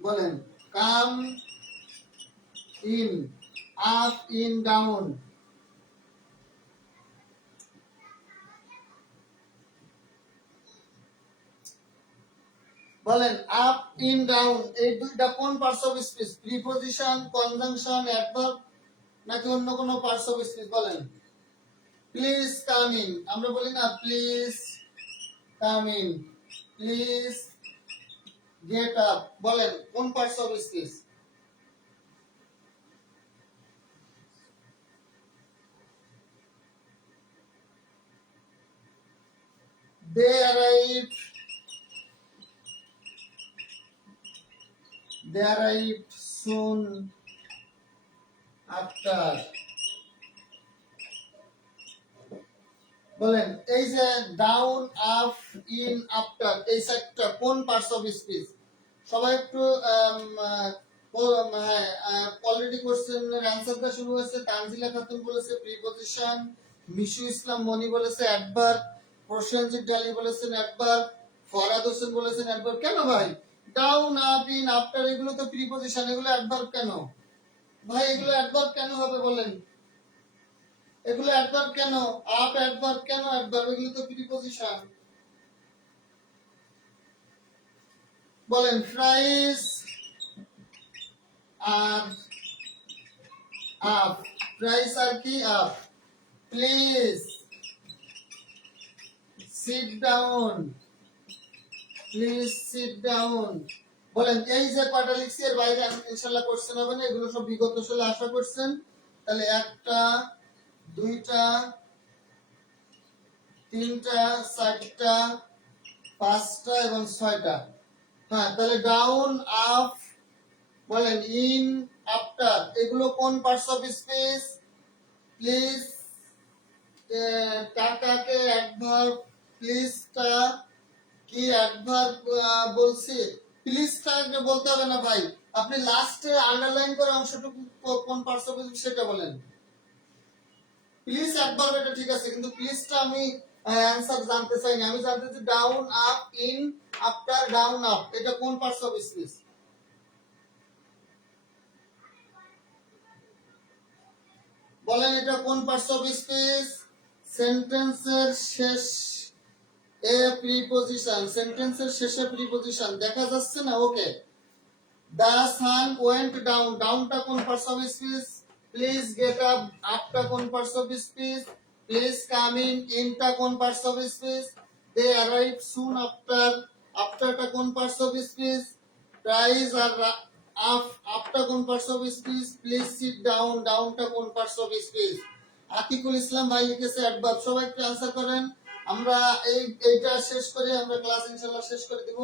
বলেন come in, up in down. বলেন আপ ইন ডাউন এই দুইটা কোন parts of speech? Preposition, conjunction, adverb নাকি অন্য কোনো পার্টস অফ স্পিচ? বলেন প্লিজ কাম ইন, আমরা বলি না please come in, please get up. বলেন কোন parts of speech? they arrived soon after। বলেন এই যে ডাউন, আপ, ইন, আফটার এই চারটা কোন পার্টস অফ স্পিচ? সবাই একটু অলরেডি কোশ্চেনের অ্যানসারটা শুরু হয়েছে। তানজিলা খাতুন বলেছে প্রিপজিশন, মিশু ইসলাম মনি বলেছে অ্যাডভার্ব, প্রসেনজিৎ ডালি বলেছেন অ্যাডভার্ব, ফরহাদ হোসেন বলেছেন অ্যাডভার্ব। কেন ভাই ডাউন, আপ, ইন, আফটার এগুলো তো প্রিপজিশন, এগুলো অ্যাডভার্ব কেন? ভাই এগুলো অ্যাডভার্ব কেন হবে বলেন? এগুলো অ্যাডভার্ব কেন? আপ অ্যাডভার্ব কেন? অ্যাডভার্ব এগুলো তো প্রিপজিশন। বলেন ফ্রাইস আর আপ, প্রাইস আর কি up, please sit down, please sit down. বলেন এই যে কয়টা লিখছি এর বাইরে ইনশাআল্লাহ কোশ্চেন হবে না, এগুলো সব বিগত সালে আশা করছেন। তাহলে একটা, দুইটা, তিনটা, চারটা, পাঁচটা এবং ছয়টা। হ্যাঁ, তাহলে ডাউন, আপ, বলেন ইন, আফটার, এগুলো কোন পার্টস অফ স্পিচ? প্লিজ টাকাকে অ্যাডভার্ব, প্লিজটা কি অ্যাডভার্ব বলছি? প্লিজটাকে বলতে হবে না ভাই, আপনি লাস্টে আন্ডারলাইন করে অংশটুকু কোন পার্টস অফ স্পিচ সেটা বলেন। প্লিজ অ্যাডভার্ব এটা ঠিক আছে, কিন্তু প্লিজটা আমি অ্যানসার জানতে চাই না, আমি জানতে চাই down, up, in, after, down, up, এটা কোন পার্টস অফ স্পিচ? বলেন এটা কোন পার্টস অফ স্পিচ? সেন্টেন্সের শেষ এ প্রিপজিশন, সেন্টেন্সের শেষে প্রিপজিশন দেখা যাচ্ছে না? Okay. The sun went down, ডাউনটা কোন parts of speech? Please get up, আপটা কোন parts of speech? Please come in, ইনটা কোন parts of speech? They arrive soon after, আফটারটা কোন parts of speech? Praise her up, আপটা কোন parts of speech? Please sit down, ডাউনটা কোন parts of speech? Atikul Islam ভাই লিখেছে অ্যাডভার্ব, সবাই একটু অ্যানসার করেন। আমরা এইটা শেষ করে আমরা ক্লাস ইনশাআল্লাহ শেষ করে দিব।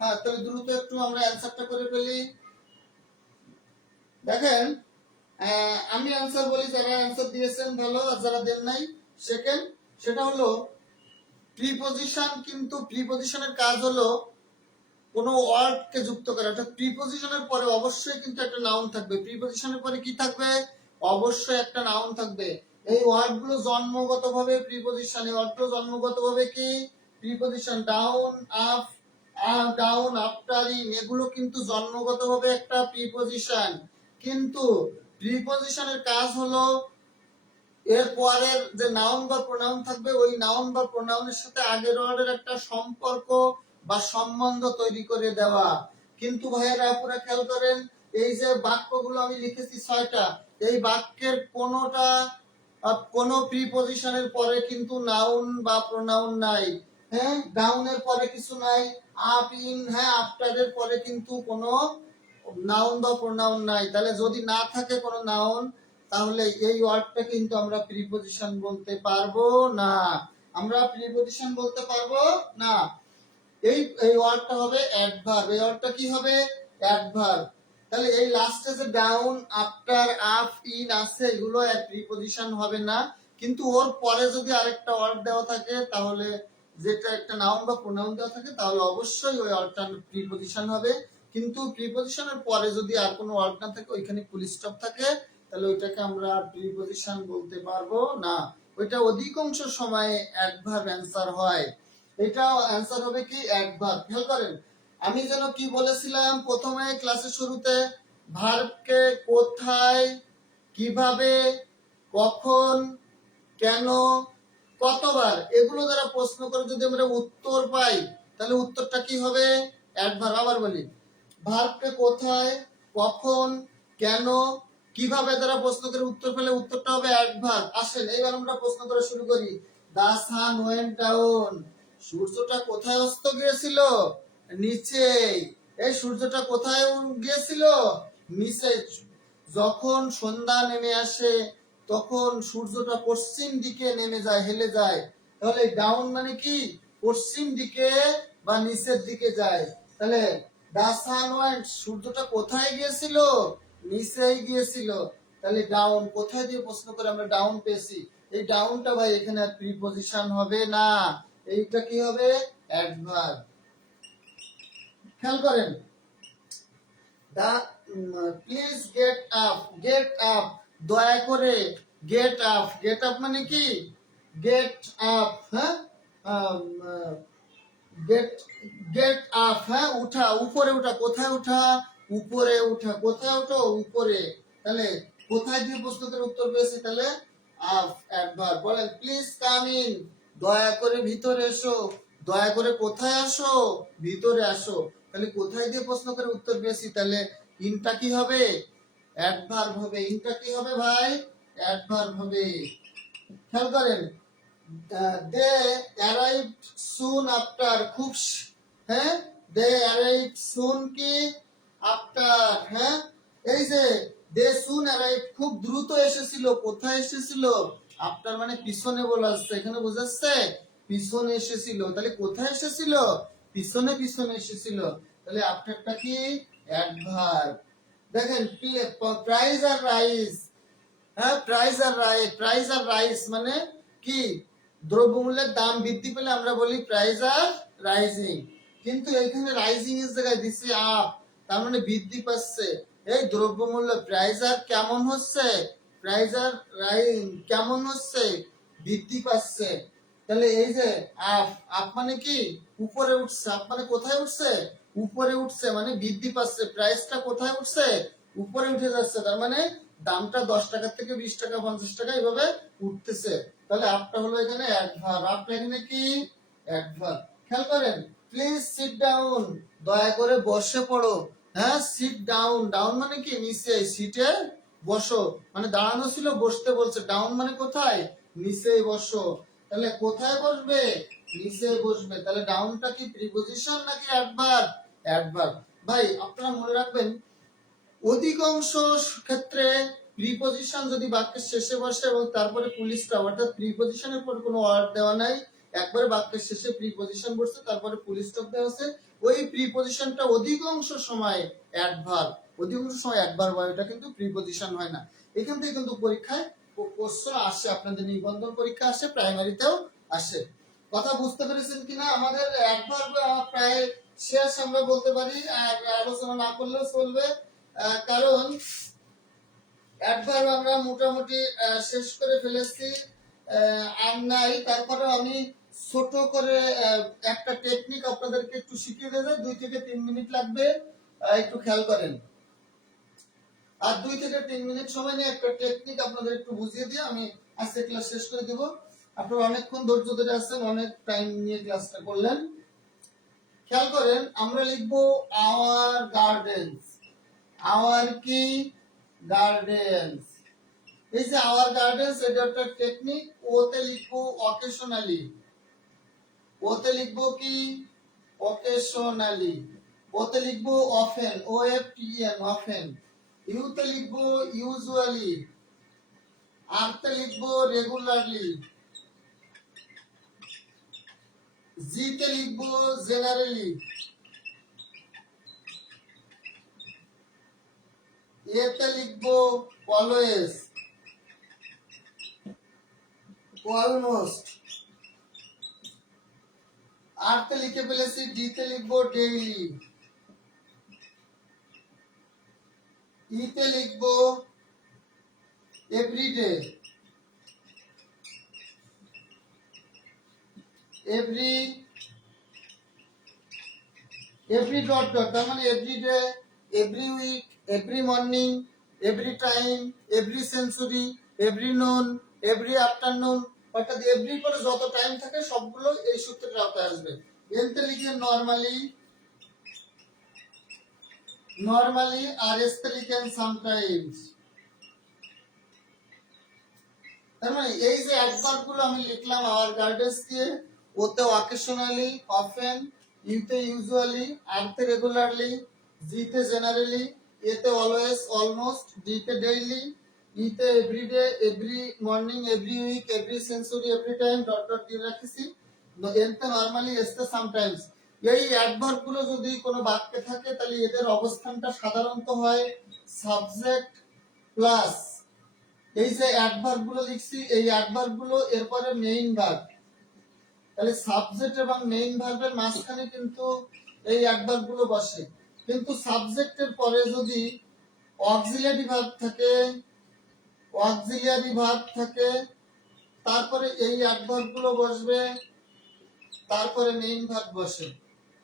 হ্যাঁ, তাহলে দ্রুত একটু আমরা অ্যানসারটা করে ফেলি। দেখেন আমি অ্যানসার বলি, যারা অ্যানসার দিয়েছেন ভালো, আর যারা দেন নাই সেকেন্ড, সেটা হলো প্রিপজিশন। কিন্তু প্রিপজিশনের কাজ হলো কোনো ওয়ার্ডকে যুক্ত করা, অর্থাৎ প্রিপজিশনের পরে অবশ্যই কিন্তু একটা নাউন থাকবে। প্রিপজিশনের পরে কি থাকবে? অবশ্যই একটা নাউন থাকবে। এই ওয়ার্ডগুলো জন্মগতভাবে প্রিপজিশন, এই ওয়ার্ডগুলো জন্মগতভাবে কি preposition. Down, up, down, after, in, এগুলো কিন্তু জন্মগতভাবে একটা প্রিপজিশন। কিন্তু প্রিপজিশনের কাজ হলো এর পরের যে নাউন বা প্রোনাউন থাকবে, ওই নাউন বা প্রোনাউনের সাথে আগের ওয়ার্ডের একটা সম্পর্ক বা সম্বন্ধ তৈরি করে দেওয়া। কিন্তু ভাইয়েরা পুরো খেয়াল করেন, এই যে বাক্যগুলো আমি লিখেছি 6টা, এই বাক্যের কোনোটা কোনো প্রিপজিশনের পরে কিন্তু নাউন বা প্রোনাউন নাই। হ্যাঁ, ডাউনের পরে কিছু নাই, আপ, ইন, হ্যাঁ, আফটারের পরে কিন্তু কোনো নাউন বা প্রোনাউন নাই। তাহলে যদি না থাকে কোনো নাউন, তাহলে এই ওয়ার্ডটা কিন্তু আমরা প্রিপজিশন বলতে পারবো না, আমরা প্রিপজিশন বলতে পারবো না। এই ওয়ার্ডটা হবে অ্যাডভার্ব, এই ওয়ার্ডটা কি হবে? অ্যাডভার্ব। তাহলে এই লাস্টে যে ডাউন, আফটার, আপ, ইন আছে, এগুলো প্রিপজিশন হবে না। কিন্তু ওর পরে যদি আরেকটা ওয়ার্ড দেওয়া থাকে, তাহলে যেটা একটা নাউন বা প্রোনাউন দেওয়া থাকে, তাহলে অবশ্যই ওই ওয়ার্ডটা প্রিপজিশন হবে। কিন্তু প্রিপজিশনের পরে যদি আর কোনো ওয়ার্ড না থাকে, ওইখানে ফুল স্টপ থাকে, তাহলে ওইটাকে আমরা প্রিপজিশন বলতে পারবো না। ওইটা অধিকাংশ সময়ে অ্যাডভার্ব অ্যান্সার হয়। এটাও অ্যান্সার হবে কি অ্যাডভার্ব। খেয়াল করেন আমি যেন কি বলেছিলাম প্রথমে ক্লাসের শুরুতে, ভার্বকে কোথায়, কিভাবে, কখন, কেন, কতবার, এগুলো দ্বারা প্রশ্ন করে যদি আমরা উত্তর পাই, তাহলে উত্তরটা কি হবে? অ্যাডভার্ব। আবার বলি, ভার্বকে কোথায়, কখন, কেন, কিভাবে দ্বারা প্রশ্ন করে উত্তর পেলে উত্তরটা হবে অ্যাডভার্ব। আসেন এইবার আমরা প্রশ্ন করে শুরু করি। দা সান ওয়েন্ট ডাউন, সূর্যটা কোথায় অস্ত গিয়েছিল? নিচে। এই সূর্যটা কোথায় গিয়েছিল? নিচে। যখন সন্ধ্যা নেমে আসে, তখন সূর্যটা পশ্চিম দিকে নেমে যায়, হেলে যায়। তাহলে ডাউন মানে কি? পশ্চিম দিকে বা নিচের দিকে যায়। তাহলে দা সান ওয়েন্ট, সূর্যটা কোথায় গিয়েছিল? নিচেই গিয়েছিল। তাহলে ডাউন, কোথায় দিয়ে প্রশ্ন করে আমরা ডাউন পেয়েছি, এই ডাউনটা ভাই এখানে আর প্রিপজিশন হবে না, এইটা কি হবে? অ্যাডভার্ব। খেয়াল করেন, the please get up, get up, দয়া করে, গেট আপ, গেট আপ মানে কি? গেট আপ, হ্যাঁ, গেট, গেট আপ, হ্যাঁ, উঠা, উপরে উঠা। কোথায় উঠা? উপরে উঠা। কোথায় উঠো? উপরে। তাহলে কোথায় দিয়ে প্রশ্ন করে উত্তর পেয়েছি, তাহলে আপ, অ্যাডভার্ব। বলেন প্লিজ কাম ইন, দয়া করে ভিতরে এসো। দয়া করে কোথায় আসো? ভিতরে আসো। তাহলে কোথায় দিয়ে প্রশ্ন করে উত্তর পেয়েছি, তাহলে ইনটা কি হবে? অ্যাডভার্ব হবে। ইনটা কি হবে ভাই? অ্যাডভার্ব হবে। খেয়াল করেন, দে অ্যারাইভড সুন আফটার, খুব হ্যাঁ, দে অ্যারাইভড সুন কি আফটার, হ্যাঁ, এই যে দে সুন অ্যারাইভড খুব দ্রুত এসেছিল, কোথায় এসেছিল? আফটার মানে পিছনে বলা হচ্ছে, এখানে বোঝাচ্ছে পিছনে এসেছিল। তাহলে কোথায় এসেছিল? পিছনে পিছনে এসেছিল। তাহলে আফটারটা কি? অ্যাডভার্ব। দেখেন, প্রাইস আর রাইস, হ্যাঁ, প্রাইস আর রাইস মানে কি? দ্রব্যমূল্যের দাম বৃদ্ধি পেলে আমরা বলি প্রাইস আর রাইজিং, কিন্তু এখানে রাইজিং এর জায়গায় দিছি আপ, তার মানে বৃদ্ধি পাচ্ছে। এই দ্রব্যমূল্য প্রাইস আর কেমন হচ্ছে? প্রাইস আর কেমন হচ্ছে? বৃদ্ধি পাচ্ছে। তাহলে এই যে আপ, আপ মানে কি? উপরে উঠছে। আপ মানে কোথায় উঠছে? উপরে উঠছে, মানে বৃদ্ধি পাচ্ছে। প্রাইসটা কোথায় উঠছে? উপরে উঠে যাচ্ছে, তার মানে দামটা 10 টাকা থেকে 20 টাকা 50 টাকা এভাবে উঠতেছে। তাহলে আপটা হলো এখানে অ্যাডভার্ব। আপটা এখানে কি? অ্যাডভার্ব। খেয়াল করেন, প্লিজ সিট ডাউন, দয়া করে বসে পড়ো। হ্যাঁ, সিট ডাউন, ডাউন মানে কি? নিচে, সিটে বসো মানে দাঁড়ানো ছিল, বসতে বলছে। ডাউন মানে কোথায়? নিচে বসো। তাহলে কোথায় বসবে? নিচে বসবে। তাহলে ডাউনটা কি প্রিপজিশন নাকি অ্যাডভার্ব? অ্যাডভার্ব। ভাই আপনারা মনে রাখবেন, অধিকাংশ ক্ষেত্রে প্রিপজিশন যদি বাক্যের শেষে বসে এবং তারপরে ফুল স্টপ, অর্থাৎ প্রিপজিশনের পর কোনো ওয়ার্ড দেওয়া নাই, একবারে বাক্যের শেষে প্রিপজিশন বসছে, তারপরে ফুল স্টপ দেওয়া আছে, ওই প্রিপজিশনটা অধিকাংশ সময় অ্যাডভার্ব। অধিকাংশ সময় অ্যাডভার্ব হয়, এটা কিন্তু প্রিপজিশন হয় না। এখান থেকে কিন্তু পরীক্ষায় কোশ্চেন আসে, আপনাদের নিবন্ধন পরীক্ষা আসে, প্রাইমারিতেও আসে। কথা বুঝতে পেরেছেন কিনা? আমাদের অ্যাডভার্ব প্রায় শেষ আমরা বলতে পারি, আর আলোচনা না করলেও চলবে, কারণ অ্যাডভার্ব আমরা মোটামুটি শেষ করে ফেলেছি। আর নাই, তারপরে আমি ছোট করে একটা টেকনিক আপনাদেরকে একটু শিখিয়ে দেবো, 2 থেকে 3 মিনিট লাগবে, একটু খেয়াল করেন। আর 2 থেকে 3 মিনিট সময় নিয়ে একটা টেকনিক আপনাদের একটু বুঝিয়ে দিয়ে আমি আজকে ক্লাস শেষ করে দেব। আপনারা অনেকক্ষণ ধৈর্য ধরে আছেন, অনেক টাইম নিয়ে ক্লাসটা করলেন। খেয়াল করেন, আমরা লিখবো আওয়ার গার্ডেন্স। আওয়ার কি? গার্ডেন্স। এই যে আওয়ার গার্ডেন্স, এটা একটা টেকনিক। ওতে লিখবো অকেশনালি। ওতে লিখবো কি? অকেশনালি। ওতে লিখবো অফেন, ও এফ টি এন, অফেন। ইউতে লিখবো ইউজুয়ালি। আরতে লিখবো রেগুলারলি। জিতে লিখবো জেনারেলি। এতে লিখবো অলওয়েজ, অলমোস্ট। আরতে লিখে ফেলেছি, ডিতে লিখবো ডেইলি। ইতে লিখবো এভরিডে। এভরি ডট ডট, তার মানে everyday, every week, every morning, every time, every century, every noon, every afternoon, অর্থাৎ এভরি পরে যত টাইম থাকে সবগুলো এই সূত্রের আওতায় আসবে। এনতে লিখে নরমালি, নরমালি। আর এসতে লিখেন সামটাইমস। তার মানে এই যে অ্যাডভার্ব গুলো আমি লিখলাম আওয়ার গার্ডেন্স দিয়ে, ওতে অকেশনালি, অফেন, ইউতে ইউজুয়ালি, আরতে রেগুলারলি, জিতে জেনারেলি, এতে অলওয়েজ, অলমোস্ট, ডিতে ডেইলি, ইতে everyday, every morning, every week, every century, every time, dot dot দিয়ে রাখছি। এতে নরমালি, এসতে সামটাইমস। এই অ্যাডভার্ব গুলো যদি কোনো বাক্যে থাকে, তাহলে এদের অবস্থানটা সাধারণত হয় সাবজেক্ট প্লাস, এই যে অ্যাডভার্ব গুলো লিখছি, এই অ্যাডভার্ব গুলো এরপরে মেইন ভার্ব। তাহলে সাবজেক্ট এবং মেইন ভার্বের মাঝখানে কিন্তু এই অ্যাডভার্ব গুলো বসে। কিন্তু সাবজেক্টের পরে যদি অক্সিলিয়ারি ভার্ব থাকে, অক্সিলিয়ারি ভার্ব থাকে, তারপরে এই অ্যাডভার্ব গুলো বসবে, তারপরে মেইন ভার্ব বসে।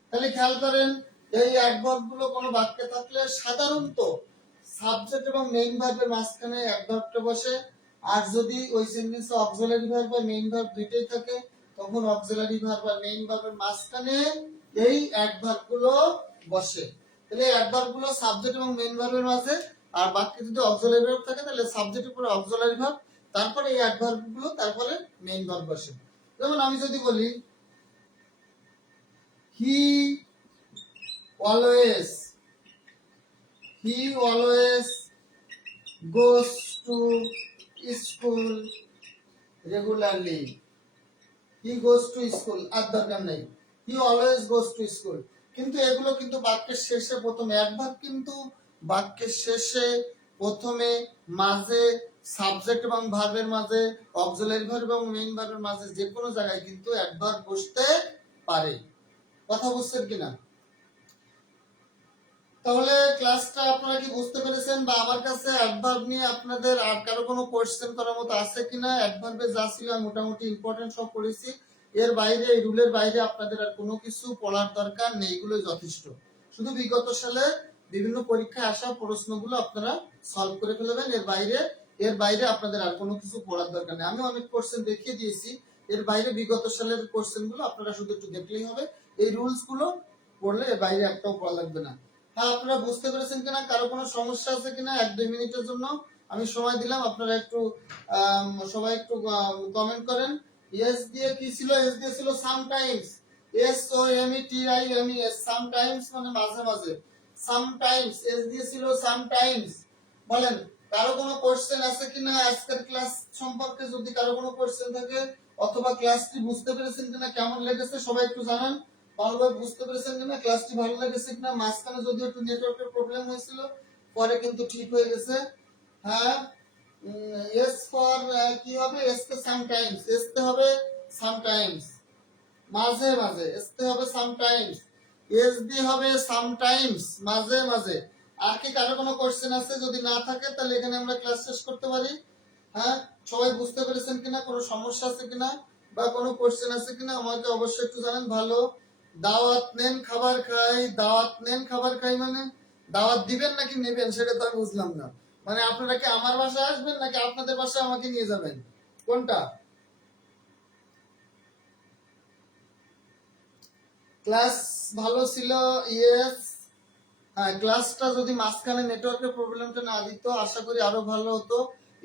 তাহলে খেয়াল করেন, এই অ্যাডভার্ব গুলো কোনো বাক্যে থাকলে সাধারণত সাবজেক্ট এবং মেইন ভার্বের মাঝখানে অ্যাডভার্বটা বসে। আর যদি ওই সেন্টেন্সে অক্সিলারি ভার্ব আর মেইন ভার্ব দুইটাই থাকে, তখন অক্সিলারি ভার্ব আর মেইন ভার্বের মাঝখানে এই অ্যাডভার্ব গুলো বসে। তাহলে অ্যাডভার্ব গুলো সাবজেক্ট এবং মেইন ভার্বের মাঝে, আর বাকি যদি অক্সিলারি ভার্ব থাকে তাহলে সাবজেক্টের পরে অক্সিলারি ভার্ব, তারপরে এই অ্যাডভার্ব গুলো, তারপরে মেইন ভার্ব বসে। যেমন আমি যদি বলি he always, he always goes to school regularly, he goes to school আর দরকার নেই, he always goes to school। কিন্তু এগুলো কিন্তু বাক্যের শেষে প্রথমে অ্যাডভার্ব, কিন্তু বাক্যের শেষে প্রথমে মাঝে সাবজেক্ট এবং ভার্বের মাঝে অক্সিলারি ভার্ব এবং মেইন ভার্বের মাঝে যে কোনো জায়গায় কিন্তু অ্যাডভার্ব বসতে পারে। কথা বুঝছেন কিনা? তাহলে ক্লাসটা আপনারা কি বুঝতে পেরেছেন, বা আমার কাছে অ্যাডভার্ব নিয়ে আপনাদের আর কারো কোনো কোশ্চেন করার মতো আছে কিনা? অ্যাডভার্বে যা ছিল আমি মোটামুটি ইম্পর্টেন্ট সব পড়েছি, এর বাইরে এই রুলের বাইরে আপনাদের আর কোনো কিছু পড়ার দরকার নেই, এগুলোই যথেষ্ট। শুধু বিগত সালে বিভিন্ন পরীক্ষায় আসা প্রশ্নগুলো আপনারা সলভ করে ফেলবেন, এর বাইরে আপনাদের আর কোনো কিছু পড়ার দরকার নেই। আমি অনেক কোশ্চেন দেখিয়ে দিয়েছি, এর বাইরে বিগত সালের কোশ্চেনগুলো আপনারা শুধু একটু দেখলেই হবে, এই রুলস গুলো পড়লে এর বাইরে একটাও পড়া লাগবে না। হ্যাঁ, আপনারা বুঝতে পেরেছেন কিনা? কারো কোনো সমস্যা আছে কিনা? 1-2 মিনিটের জন্য আমি সময় দিলাম, আপনারা একটু সবাই একটু কমেন্ট করেন। ইয়েস দিয়ে কি ছিল? এস দিয়ে ছিল সামটাইমস, SOMETIMES, সামটাইমস মানে মাঝে মাঝে, সামটাইমস। এস দিয়ে ছিল সামটাইমস। বলেন কারো কোনো কোশ্চেন আছে কিনা আজকের ক্লাস সম্পর্কে? যদি কারো কোনো কোশ্চেন থাকে, অথবা ক্লাসটি বুঝতে পেরেছেন কিনা, কেমন লেগেছে সবাই একটু জানান। ভালোভাবে বুঝতে পেরেছেন কিনা, ক্লাসটি ভালো লেগেছে কিনা? মাঝখানে যদি একটু নেটওয়ার্কের প্রবলেম হয়েছিল, পরে কিন্তু ঠিক হয়ে গেছে। হ্যাঁ, এস ফর কি হবে? এস তে সামটাইমস, এস তে হবে সামটাইমস, মাঝে মাঝে, এস তে হবে সামটাইমস, এস বি হবে সামটাইমস, মাঝে মাঝে। আর কি কারো কোনো কোশ্চেন আছে? যদি না থাকে তাহলে এখানে আমরা ক্লাস শেষ করতে পারি। হ্যাঁ, সবাই বুঝতে পেরেছেন কিনা? কোনো সমস্যা আছে কিনা বা কোনো কোশ্চেন আছে কিনা আমাকে অবশ্যই একটু জানান। ভালো, দাওয়াত নেন খাবার খাই, দাওয়াত নেন খাবার খাই মানে দাওয়াত দিবেন নাকি নেবেন সেটা তো আমি বুঝলাম না। মানে আপনারা কি আমার বাসায় আসবেন নাকি আপনাদের বাসায় আমাকে নিয়ে যাবেন, কোনটা? ক্লাস ভালো ছিল, ইয়েস। হ্যাঁ, ক্লাসটা যদি মাঝখানে নেটওয়ার্কের প্রবলেমটা না দিত আশা করি আরো ভালো হতো।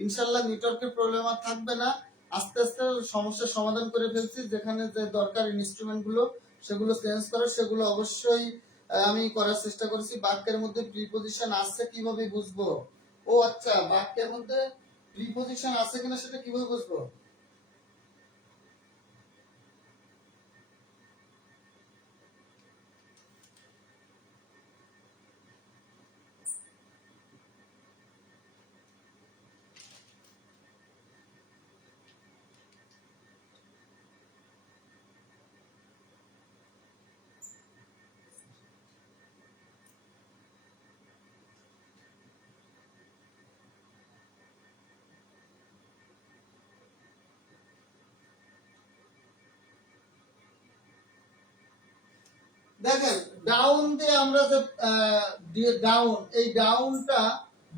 ইনশাল্লাহ নেটওয়ার্কের প্রবলেম আর থাকবে না, আস্তে আস্তে সমস্যার সমাধান করে ফেলছি। যেখানে যে দরকার ইনস্ট্রুমেন্ট গুলো সেগুলো চেঞ্জ করে, সেগুলো অবশ্যই আমি করার চেষ্টা করেছি। বাক্যের মধ্যে প্রিপজিশন আছে কিভাবে বুঝবো? ও আচ্ছা, বাক্যের মধ্যে প্রিপজিশন আছে কিনা সেটা কিভাবে বুঝবো? দেখেন, ডাউন দিয়ে আমরা যে ডাউন, এই ডাউনটা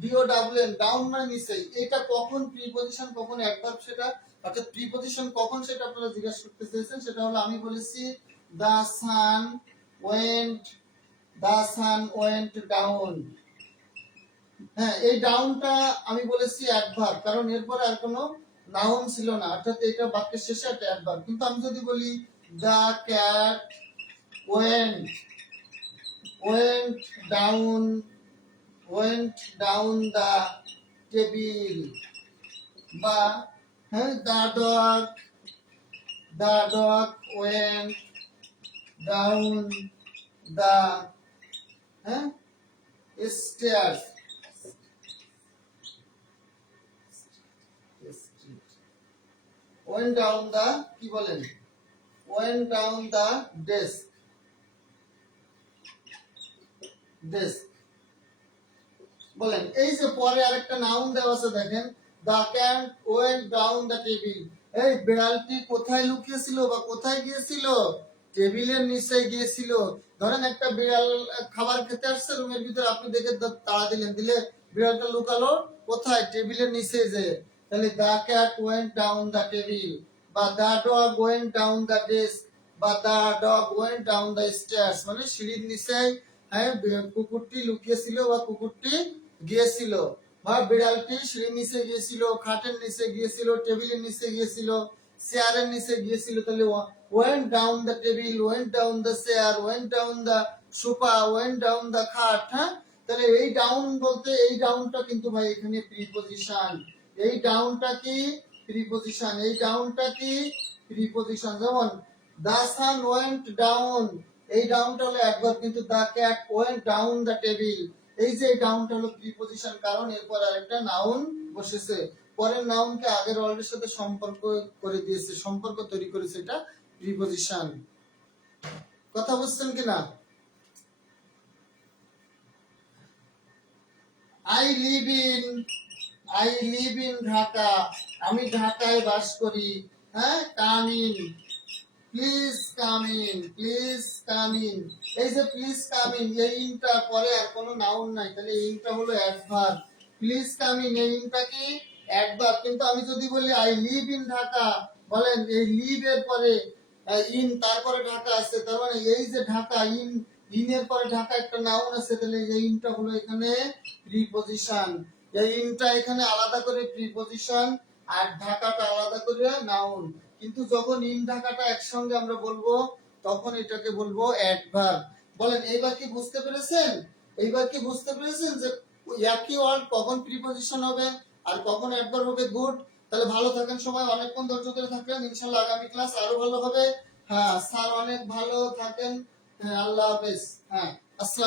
DOWN, ডাউন মানে নিচে, এটা কখন প্রিপজিশন কখন অ্যাডভার্ব, সেটা অর্থাৎ প্রিপজিশন কখন সেটা আপনারা জিজ্ঞাসা করতে চেয়েছেন। সেটা হলো আমি বলেছি দা সান ওয়েন্ট, দা সান ওয়েন্ট ডাউন। হ্যাঁ, এই ডাউনটা আমি বলেছি অ্যাডভার্ব, কারণ এরপর আর কোনো নাউন ছিল না, অর্থাৎ এটা বাক্যের শেষে একটা অ্যাডভার্ব। কিন্তু আমি যদি বলি দা cat went went down went down the table, বা হ্যাঁ, the dog went down the হ্যাঁ stairs, went down the কি বলেন, went down the desk, desk বলেন। এই যে পরে আরেকটা নাউন দেওয়া আছে দেখেন, the cat went down the table. এই বিড়ালটি কোথায় লুকিয়েছিল বা কোথায় গিয়েছিল? টেবিলের নিচে গিয়েছিল। ধরেন একটা বিড়াল খাবার খেতে আসছে রুমের ভিতরে, আপনি দেখে তাড়া দিলেন, দিলে বিড়ালটা লুকালো কোথায়? টেবিলের নিচে। যে তাহলে the cat went down the table, বা the dog went down the desk, বা the dog went down the stairs, মানে সিঁড়ির নিচে হ্যাঁ কুকুরটি লুকিয়েছিল বা কুকুরটি গিয়েছিল, বা বিড়ালটি সিঁড়ির নিচে গিয়েছিল, খাটের নিচে গিয়েছিল, টেবিলের নিচে গিয়েছিল, চেয়ারের নিচে গিয়েছিল। তাহলে went down the table, went down the chair, went down the sofa, went down the খাট। হ্যাঁ, তাহলে এই ডাউন বলতে এই ডাউনটা কিন্তু ভাই এখানে প্রিপজিশন। এই ডাউনটা কি প্রিপজিশন, এই ডাউনটা কি প্রিপজিশন। যেমন the sun went down, এই ডাউনটা হলো অ্যাডভার্ব, কিন্তু the cat went down the table, এই যে ডাউনটা হলো প্রিপজিশন, কারণ এরপর আরেকটা নাউন বসেছে, পরের নাউনকে আগের ওয়ার্ডের সাথে সম্পর্ক করে দিয়েছে, সম্পর্ক তৈরি করেছে, এটা প্রিপজিশন। কথা বুঝছেন কিনা? I live in, I live in Dhaka, আমি ঢাকায় বাস করি। হ্যাঁ, come in, please come in, please come in, এই যে প্লিজ কাম ইন, এই ইনটা পরে আর কোনো নাউন নাই, তাহলে এই ইনটা হলো অ্যাডভার্ব। প্লিজ কাম ইন, এই ইনটা কি অ্যাডভার্ব। কিন্তু আমি যদি বলি আই লিভ ইন ঢাকা, বলেন এই লিভ এর পরে ইন, তারপরে ঢাকা আছে, তার মানে এই যে ঢাকা, ইন, ইনের পরে ঢাকা একটা নাউন আছে, তাহলে এই ইনটা হলো এখানে প্রিপজিশন। এই ইনটা এখানে আলাদা করে প্রিপজিশন, আর ঢাকাটা আলাদা করে নাউন। কিন্তু যখন ইন ঢাকাটা একসঙ্গে আমরা বলবো তখন এটাকে বলবো অ্যাডভার্ব। বলেন এইবার কি বুঝতে পেরেছেন? এইবার কি বুঝতে পেরেছেন যে একই ওয়ার্ড কখন প্রিপজিশন হবে আর কখন অ্যাডভার্ব হবে? গুড। তাহলে ভালো থাকেন সবাই, অনেকক্ষণ ধৈর্য ধরে থাকলেন, ইনশাআল্লাহ আগামী ক্লাস আরো ভালো হবে। হ্যাঁ স্যার, অনেক ভালো থাকেন। হ্যাঁ, আল্লাহ হাফেজ। হ্যাঁ, আসসালাম।